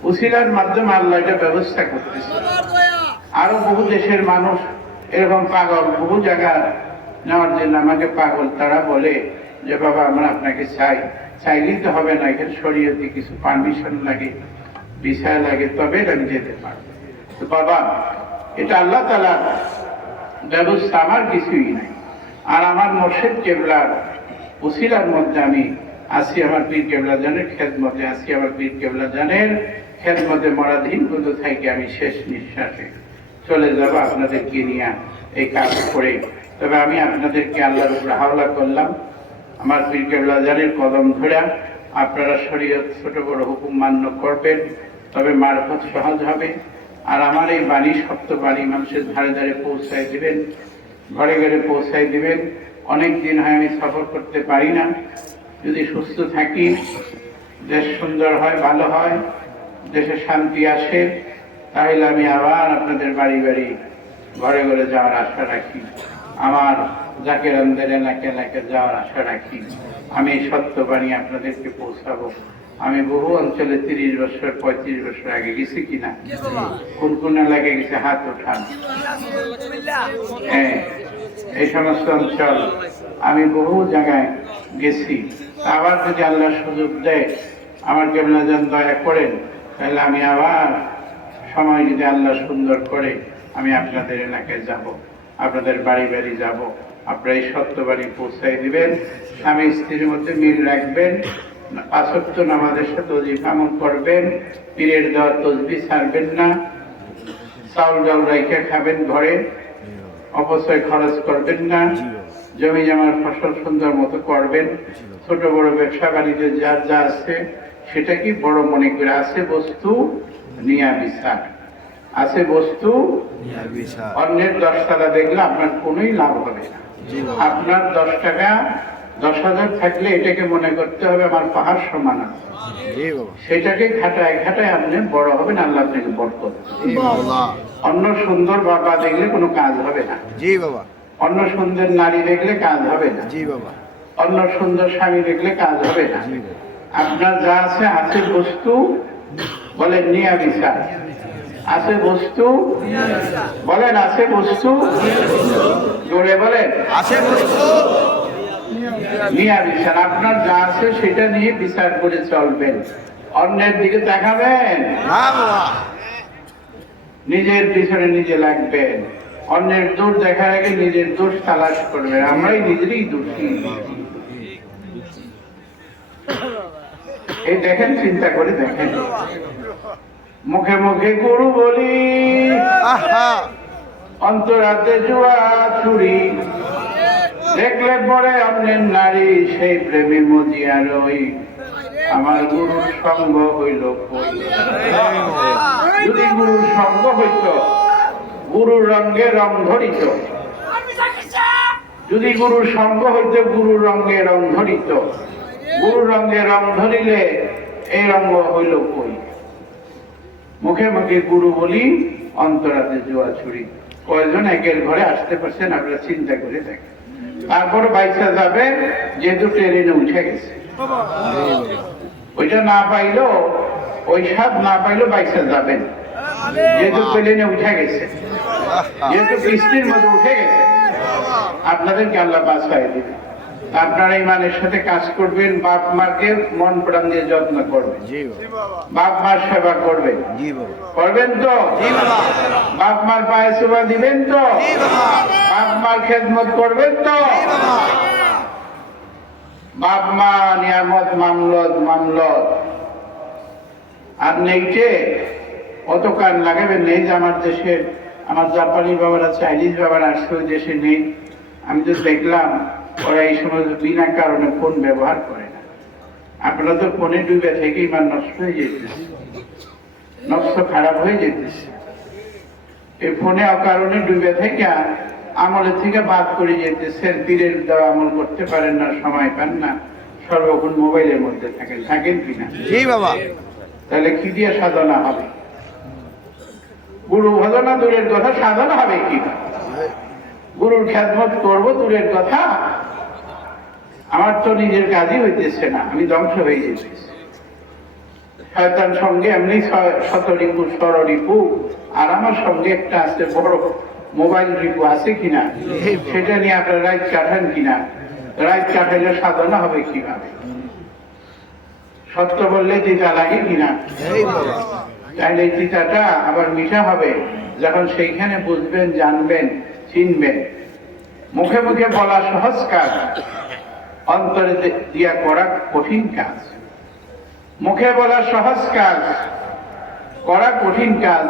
উসিলার মাধ্যমে আল্লাহ এটা ব্যবস্থা করতেছে। আরো বহু দেশের মানুষ এরকম পাগল, বহু জায়গা নেওয়ার জন্য আমাকে পাগল। তারা বলে যে বাবা আমরা আপনাকে চাইলেই তো হবে না, এখানে শরীয়তে কিছু পারমিশন লাগে, ভিসা লাগে, তবে আমি যেতে পারবো। তো বাবা, এটা আল্লাহ তাআলার ব্যবস্থা, আমার কিছুই নাই। আর আমার মুর্শিদ কেবলার উসিলার মধ্যে আমি আসি আমার পীর কেবলা জানের খেদমতে, আসি আমার পীর কেবলা জানের খেদমতে মরাধীন কিন্তু থাকি আমি শেষ নিঃশ্বাসে চলে যাব আপনাদেরকে নিয়ে এই কাজ করে। তবে আমি আপনাদেরকে আল্লাহর উপর হাওলা করলাম, আমার পীর কেবলা জানের কদম ধরে আপনারা শরীয়ত ছোট বড় হুকুম মান্য করবেন, তবে মারফত সহজ হবে। আর আমার এই বাণী শক্ত বাণী মানুষের ধারে ধারে পৌঁছায় দিবেন, ঘরে ঘরে পৌঁছায় দিবেন। অনেক দিন হয় আমি সফর করতে পারি না, যদি সুস্থ থাকি, দেশ সুন্দর হয়, ভালো হয়, দেশে শান্তি আসে, তাহলে আমি আবার আপনাদের বাড়ি বাড়ি ঘরে ঘরে যাওয়ার আশা রাখি। আমার জাকেরানদের এলাকা এলাকায় যাওয়ার আশা রাখি। আমি এই সত্য বাণী আপনাদেরকে পৌঁছাবো। আমি বহু অঞ্চলে 30 বছর 35 বছর আগে গেছি কিনা, কোন কোন এলাকায় গেছে হাত উঠান। হ্যাঁ, এই সমস্ত অঞ্চল আমি বহু জায়গায় গেছি। আবার যদি আল্লাহ সুযোগ দেয়, আমার কেবলা জান দয়া করেন, তাহলে আমি আবার সময় যদি আল্লাহ সুন্দর করে আমি আপনাদের এলাকায় যাব, আপনাদের বাড়ি বাড়ি যাব। আপনারা এই সত্য বাড়ি পৌঁছাই দিবেন, স্বামী স্ত্রীর মধ্যে মিল রাখবেন, 5 ওয়াক্ত নামাজের সাথে ওজিফা আমল করবেন, পীরের দেওয়া তসবিহ ছাড়বেন না, চাউল ডাল রাইখা খাবেন ঘরে, অপচয় খরচ করবেন না, জমি জমার ফসল সুন্দর মতো করবেন। ছোট বড় ব্যবসা বাণিজ্য যার যা আছে সেটা কি বড় মনে করে, আছে বস্তু নিয়া বিচার, আছে বস্তু অন্যের 10 টাকা দেখলে আপনার কোনোই লাভ হবে না। আপনার 10 টাকা 10,000 থাকলে এটাকে মনে করতে হবে আমার পাহাড় সমান আছে, সেটাকে ঘাটায় ঘাটায় আপনি বড় হবেন, আল্লাহ আপনাকে বরকত। অন্য সুন্দর বাবা দেখলে কোনো কাজ হবে না, জি বাবা। অন্য সুন্দর নারী দেখলে কাজ হবে না, জি বাবা। অন্য সুন্দর স্বামী দেখলে কাজ হবে না। আপনার যা আছে, আছে বস্তু বলেন নিয়া বিচার, আছে বস্তু বলেন, আছে বস্তু জোরে বলেন, আছে বস্তু নিয়া বিচার। আপনার যা আছে সেটা নিয়ে বিচার করে চলবেন, অন্যের দিকে তাকাবেন, নিজের পিছনে নিজে লাগবেন, অন্যের দোষ দেখার আগে নিজের দোষ তালাশ করবেন। আমরাই নিজেরই দোষী। এই দেখেন, চিন্তা করে দেখেন, মুখে মুখে গুরু বলি, অন্তরাতে জুয়া ছুরি, দেখলে পরে অন্যের নারী, সেই প্রেমে মজিয়া রই, আমার গুরুর সঙ্গ হইল কই। যদি গুরুর সঙ্গ হইত, গুরুর রঙ্গে রং ধরিত, যদি গুরুর সঙ্গ হইত, গুরুর রঙ্গে রং ধরিত, গুরুর রঙ্গে রং ধরিলে এই রঙ্গ হইল কই। মুখে মুখে গুরু বলি, অন্তরাতে জুয়া ছুরি। কয়জন একের ঘরে আসতে পারছেন আপনারা চিন্তা করে দেখেন। তারপর বাইসা যাবে, যেহেতু ট্রেনে উঠে গেছে, ওইটা না পাইলো, ওই স্বাদ না পাইলো বাইসা যাবেন, যেহেতু প্লেনে উঠে গেছে, যেহেতু বৃষ্টির মধ্যে উঠে গেছে। আপনাদেরকে আল্লাহ বাঁচায় দিবে। আপনারা ইমানের সাথে কাজ করবেন, বাপ মাকে মন প্রাণ দিয়ে যত্ন করবেন, বাপ মার সেবা করবেন, করবেন তো? বাপ মার পায়ে সেবা দিবেন তো? বাপ মার খেদমত করবেন তো? বাপ মা নিয়ামত মামলত মামলত আর নেইটে অত কান লাগাবেন নেই যে আমার দেশের, আমার জাপানি বাবারা, চাইনিজ বাবারা আসলে দেশে নেই। আমি তো দেখলাম ওরা এই সময় বিনা কারণে ফোন ব্যবহার করে না। আপনারা তো ফোনে ডুবে থেকে ইমান নষ্ট হয়ে যেতেছে, নষ্ট খারাপ হয়ে যেতেছে। এই ফোনে অকারণে ডুবে থেকে আমলের থেকে বাদ করে যেতেছেন, পীরের দেওয়া আমল করতে পারেন না, সময় পান না, সর্বক্ষণ মোবাইলের মধ্যে থাকেন, থাকেন কিনা? জি বাবা। তাহলে কি দিয়ে সাধনা হবে? গুরু ভজনা দূরের কথা, সাধনা হবে কি? গুরুর খেদমত করবো দূরের কথা, আমার তো নিজের কাজই হইতেছে না, আমি ধ্বংস হয়ে যেতেছি। শয়তান সঙ্গে এমনি শতরিপু ষড়রিপু, আর আমার সঙ্গে একটা আছে বড় মোবাইল রিপু আছে কিনা, সেটা নিয়ে আপনারা রাত কাটান কিনা? রাত কাটাইলে সাধনা হবে কিভাবে? সত্য বললে তিতা লাগে কিনা? তাহলে এই তিতাটা আবার মিঠা হবে যখন সেইখানে বুঝবেন, জানবেন, চিনবেন। মুখে মুখে বলা সহজ কাজ, অন্তরে দিয়া করা কঠিন কাজ। মুখে বলা সহজ কাজ, করা কঠিন কাজ।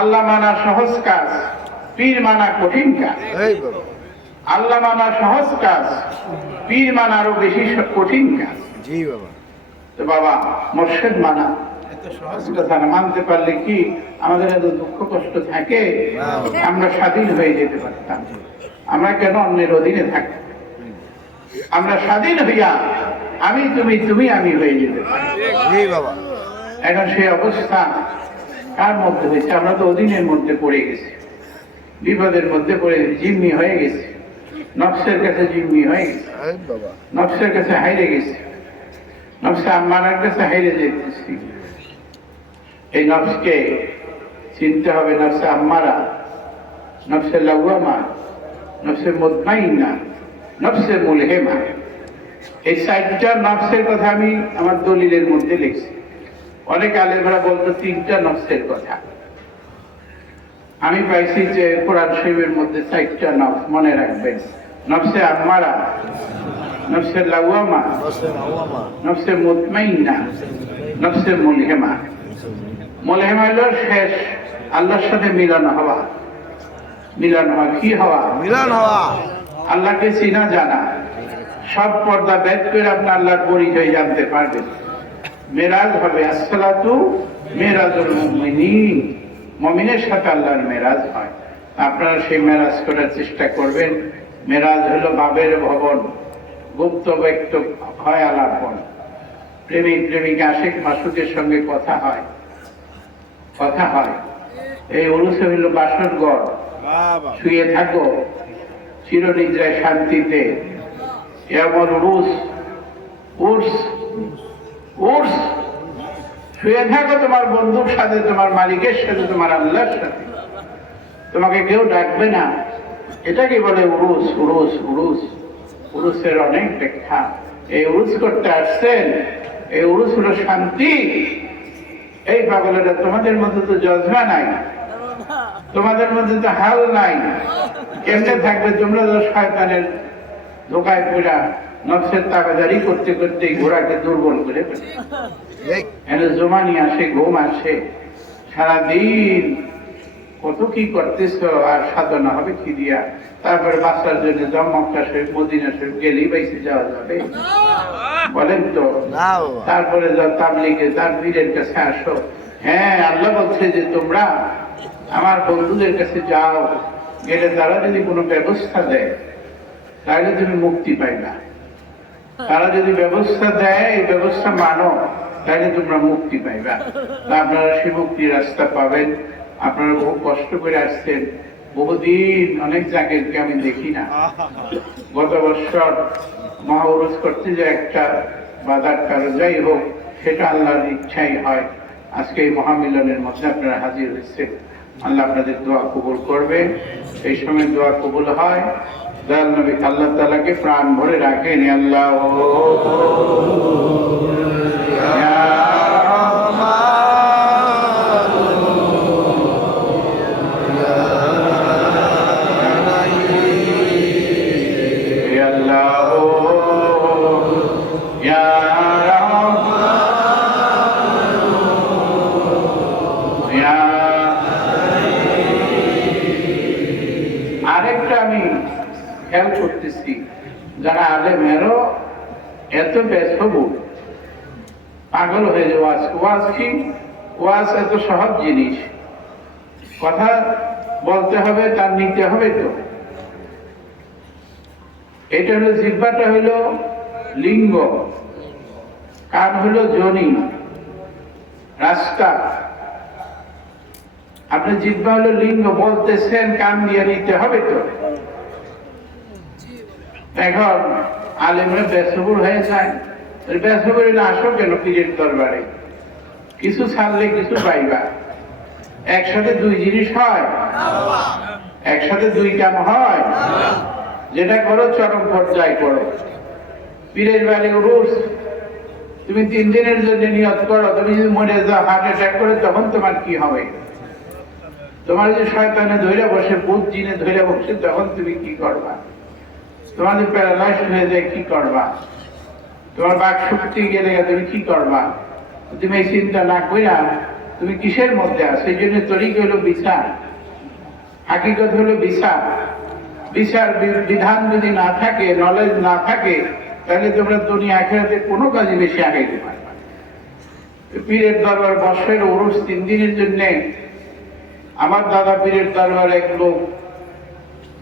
আল্লাহ মানা সহজ কাজ, পীর মানা কঠিন কাজ। আল্লাহ মানা সহজ কাজ, পীর মানা আরো বেশি কঠিন কাজ। জি বাবা। তো বাবা, মুর্শিদ মানা এত সহজ কথা না। মানতে পারলে কি আমাদের এত দুঃখ কষ্ট থাকে? আমরা স্বাধীন হয়ে যেতে পারতাম। আমরা কেন অন্যের অধীনে থাকি? আমরা স্বাধীন হইয়া আমি তুমি, তুমি আমি হয়ে যেতে পারি। এখন সেই অবস্থা কার মধ্যে হয়েছে? আমরা তো অধীনের মধ্যে পড়ে গেছি, বিপদের মধ্যে পড়ে জিম্মি হয়ে গেছি, নফসের কাছে জিম্মি হয়ে গেছি, নফসের কাছে হাইরে গেছি, নফসে আম্মারার কাছে হাইরে যেতেছি। এই নফসকে চিনতে হবে। নফসে আম্মারা, নফসে লাওয়ামা, নফসে মুতমাইন্না, নফসে মুলহিমা। এই 4টা নফসের কথা আমি আমার দলিলের মধ্যে লিখছি। অনেক আলেমরা বলতো 3টা নফসের কথা। আমি পাইছি যে কোরআন শরীফের মধ্যে 4টা নফস মনে রাখবেন। নফসে আম্মারা, নফসে লাওয়ামা, নফসে মুতমাইন্না, নফসে মুলহিমা। মুলহিমা হলো শেষ, আল্লাহর সাথে মিলন হওয়া। মিলন হওয়া কি হওয়া? মিলন হওয়া। আল্লাহকে চিনা জানা, সব পর্দা ভেদ করে আপনি আল্লাহর পরিচয় জানতে পারবেন। মেরাজ হবে। আসসালাতু মেরাজুল মুমিনিন। মুমিনের সাথে আল্লাহর মেরাজ হয়। আপনারা সেই মেরাজ করার চেষ্টা করবেন। মেরাজ হলো ভাবের ভবন, গুপ্ত ব্যক্ত হয় আলাপন। প্রেমিক প্রেমিকা, আশিক মাসুকের সঙ্গে কথা হয়, কথা হয়। এই উরুসে হইল বাসর ঘর। শুয়ে থাকো চিরনিদ্রায় শান্তিতে। এমন উরুস, উর্স, উর্স। শুয়ে থাকো তোমার বন্ধুর সাথে, তোমার মালিকের সাথে, তোমার আল্লাহর সাথে। তোমাকে কেউ ডাকবে না। এটাকে বলে উরুস। উরুস, উরুস, উরুসের অনেক ব্যাখ্যা। এই উরুস করতে আসছেন, এই উরুস হলো শান্তি। এই পাগলেরা, তোমাদের মধ্যে তো জজবা নাই, তোমাদের মধ্যে তো হাল নাই। কেমনে থাকবে? তোমরা তো শয়তানের ধোকায় পড়া নফসের তাগাদারি করতে করতে ঘোড়াকে দুর্বল করে ফেলে। জমানি আসে, ঘুম আসে, সারাদিন কত কি করতেছ, আর সাধনা হবে কি দিয়া? তারপরে বাচ্চার জন্য মক্কা শরীফ, মদিনা শরীফ গেলেই বাইসে যাওয়া যাবে? বলেন তো। তারপরে যাও তাবলিগে, তার পীরের কাছে আসো। হ্যাঁ, আল্লাহ বলছে যে তোমরা আমার বন্ধুদের কাছে যাও, গেলে তারা যদি কোনো ব্যবস্থা দেয় তাহলে তুমি মুক্তি পাইবা। তারা যদি ব্যবস্থা দেয়, এই ব্যবস্থা মানো, তাহলে তোমরা মুক্তি পাইবা। আপনারা সে মুক্তির রাস্তা পাবেন। আপনারা বহু কষ্ট করে আসছেন, বহুদিন, অনেক জায়গাকে আমি দেখি না। গত বছর মহাউরুস করতে যে একটা বাধার কারণ, যাই হোক, সেটা আল্লাহর ইচ্ছাই হয়। আজকে এই মহামিলনের মধ্যে আপনারা হাজির হয়েছে। আল্লাহ আপনাদের দোয়া কবুল করবে। এই সময় দোয়া কবুল হয়। দয়াল নবী আল্লাহ তাআলাকে প্রাণ ভরে রাখেন। আল্লাহ আরেকটা আমি খেয়াল করতেছি, যারা আলেমেরও এত ব্যস্তবহুল, পাগল হয়ে যায়। ওয়াজ, ওয়াজ কি? ওয়াজ এত সহজ জিনিস। কথা বলতে হবে, তার নিতে হবে তো। এটা হলো জিহ্বাটা হলো লিঙ্গ, কান হলো যোনি, রাস্তা। আপনি জিহ্বা হলো লিঙ্গ, বলতেছেন, কান দিয়ে নিতে হবে তো। এখন আলেমরা ব্যস্তবহুল হয়ে যায়। ব্যস্তবহুল হলে আসো কেন পীরের দরবারে? কিছু ছাড়লে কিছু পাইবা। একসাথে দুই জিনিস হয়? একসাথে দুই কাম হয়? যেটা করো চরম পর্যায়ে করো। পীরের বাড়ি উরুস, তুমি 3 দিনের জন্য নিয়ত করো। তুমি যদি মরে যাও, হার্ট অ্যাটাক করে, তখন তোমার কি হবে? তোমার যে শয়তানে ধরে বসে, ভূত জিনে ধরে বসে, তখন তুমি কি করবা? তোমাদের প্যারালাইজ হয়ে যায়, কি করবা? তোমার বাক শক্তি গেলে তুমি কি করবা? তুমি এই চিন্তা না কইরা তুমি কিসের মধ্যে আছো? সেই জন্য তরিক হলো বিচার, হাকিকত হলো বিচার। বিচার বিধান যদি না থাকে, নলেজ না থাকে, তাহলে তোমরা দুনিয়া আখিরাতে কোনো কাজে বেশি আগাইতে পারবে না। পীরের দরবার বর্ষের ওরস 3 দিনের জন্য আমার দাদা পীরের দরবার এক লোক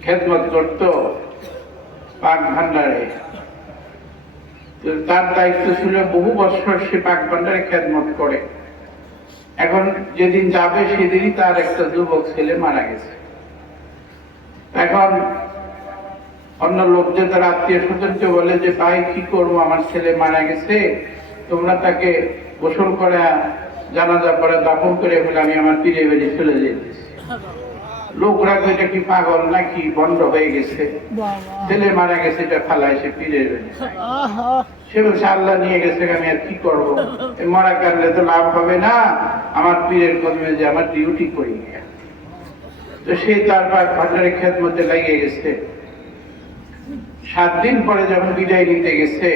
খেদমত করত পাক ভান্ডারে। তার দায়িত্ব ছিল বহু বছর সে পাক ভান্ডারে খেদমত করে। এখন যেদিন যাবে সেদিনই তার একটা যুবক ছেলে মারা গেছে। এখন অন্য লোকদের তার আত্মীয় স্বজনকে বলে যে ভাই কি করবো, আমার ছেলে মারা গেছে, তোমরা তাকে গোসল করে জানাজা করে দাফন করে ফেলে আমি আমার পীরের বাড়ি চলে যেতেছি। লোকরা এটা কি পাগল নাকি, বন্ধ হয়ে গেছে, ছেলে মারা গেছে, এটা ফালায় সে পীরের বাড়ি। সে বলছে আল্লাহ নিয়ে গেছে, আমি আর কি করবো, মরা কাটলে তো লাভ হবে না, আমার পীরের কদমে যে আমার ডিউটি করি। তো সে তারপর ভান্ডারে খেদমতে লাগিয়ে গেছে। 7 দিন পরে যখন বিদায় নিতে গেছে,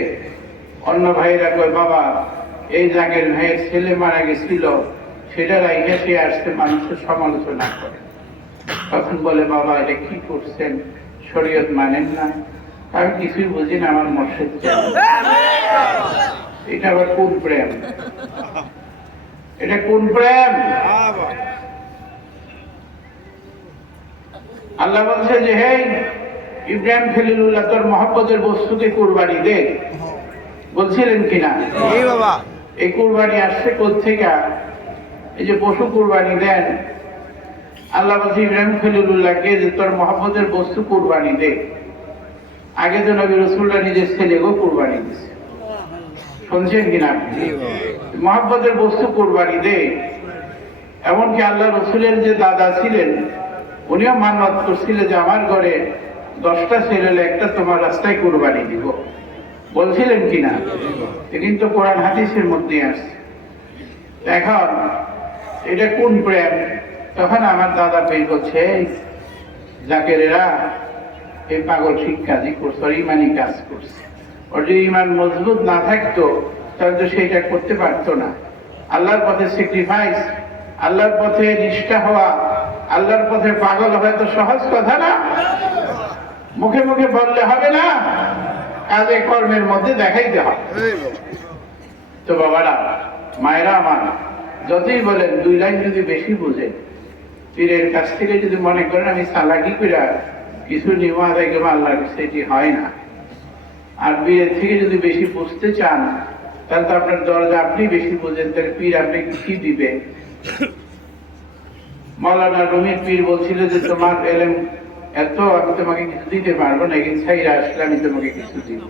অন্য ভাইরা কয় বাবা এই জাগের ভাইয়ের ছেলে মারা গেছিল, সেটা রাইখে সে আসছে মানুষের সমালোচনা করে। তখন বলে বাবা এটা কি করছেন, শরীয়ত মানেন না? আমি কিছুই বুঝি না, আমার মর্শিদ এটা আবার কোন প্রেম? এটা কোন প্রেম? আল্লাহ বলছে যে হে ইব্রাহিম খলিলুল্লাহ তোর মহব্বতের বস্তুকে কুরবানি দে। বলছিলেন কিনা? এই কুরবানি আসছে কোত্থেকে? এই যে পশু কুরবানি দেন, আল্লাহ বলছে ইব্রাহিম খলিলুল্লাহকে যে তোর মহব্বতের বস্তু কুরবানি দে। আগে তো নবী রাসূলুল্লাহ নিজের ছেলেকেও কুরবানি দিয়েছে, শুনছেন কিনা? মহব্বতের বস্তু কুরবানি দে। এমনকি আল্লাহ রাসূলের যে দাদা ছিলেন উনিও মান্নত করছিলেন যে আমার ঘরে 10টা ছেলে হলে একটা তোমার রাস্তায় কুরবানি দিব। বলছিলেন কিনা? কিন্তু কোরআন হাদিসের মধ্যে আসছে। এখন এটা কোন প্রেম? তখন আমার দাদা পেয়ে বলছে জাকেরেরা এই পাগল ঠিক কাজই করছে, ওর ইমানি কাজ করছে। ওর যদি ইমান মজবুত না থাকতো তাহলে তো সেটা করতে পারতো না। আল্লাহর পথে স্যাক্রিফাইস, আল্লাহর পথে নিষ্ঠা হওয়া, আল্লাহর পথে পাগল হওয়া তো সহজ কথা না। মুখে মুখে বললে হবে না, কাজে কর্মের মধ্যে দেখাইতে হবে। তো বাবারা মায়েরা আমার, যতই বলেন 2 লাইন যদি বেশি বুঝে, পীরের কাছ থেকে যদি মনে করেন আমি চালাকি করে কিছু নিয়ম আদায় করবো, আল্লাহর কাছে এটি হয় না। আর পীরের থেকে যদি বেশি বুঝতে চান তাহলে তো আপনার দরজা আপনি বেশি বুঝেন, তাহলে পীর আপনাকে কি দিবে? মাওলানা রুমির পীর বলছিল যে তোমার এলেম এত, আমি তোমাকে কিছু দিতে পারবো না, কিন্তু ছাইরা আসলে আমি তোমাকে কিছু দিব।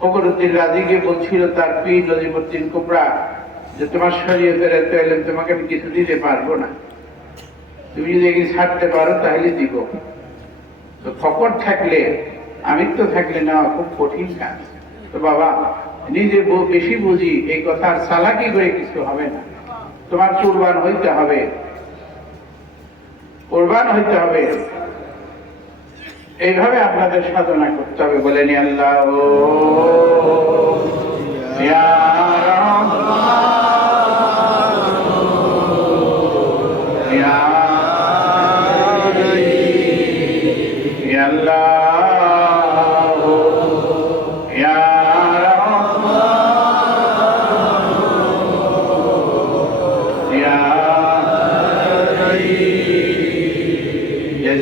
ফখরুদ্দিন রাজিকে বলছিল তার পীর নজিমুদ্দিন কুবরা যে তোমার শরীয়তের এত এলেম, তোমাকে আমি কিছু দিতে পারবো না, তুমি যদি এগিয়ে ছাড়তে পারো তাহলে দিব। তো ফকর থাকলে, আমিত্ব থাকলে নেওয়া খুব কঠিন কাজ। তো বাবা নিজে বেশি বুঝি এই কথা, আর চালাকি করে কিছু হবে না। তোমার কুরবান হইতে হবে, কুরবান হইতে হবে। এইভাবে আপনাদের সাধনা করতে হবে। বলেন আল্লাহ ইয়া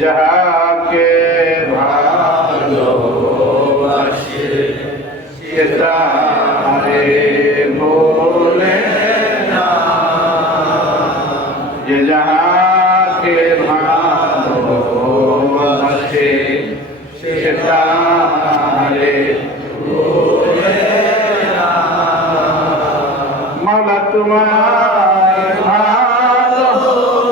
যাহাকে ভালোবাসে সে তারে ভোলে না, যে যাহাকে ভালোবাসে সে তারে ভোলে না। মাওলা তোমার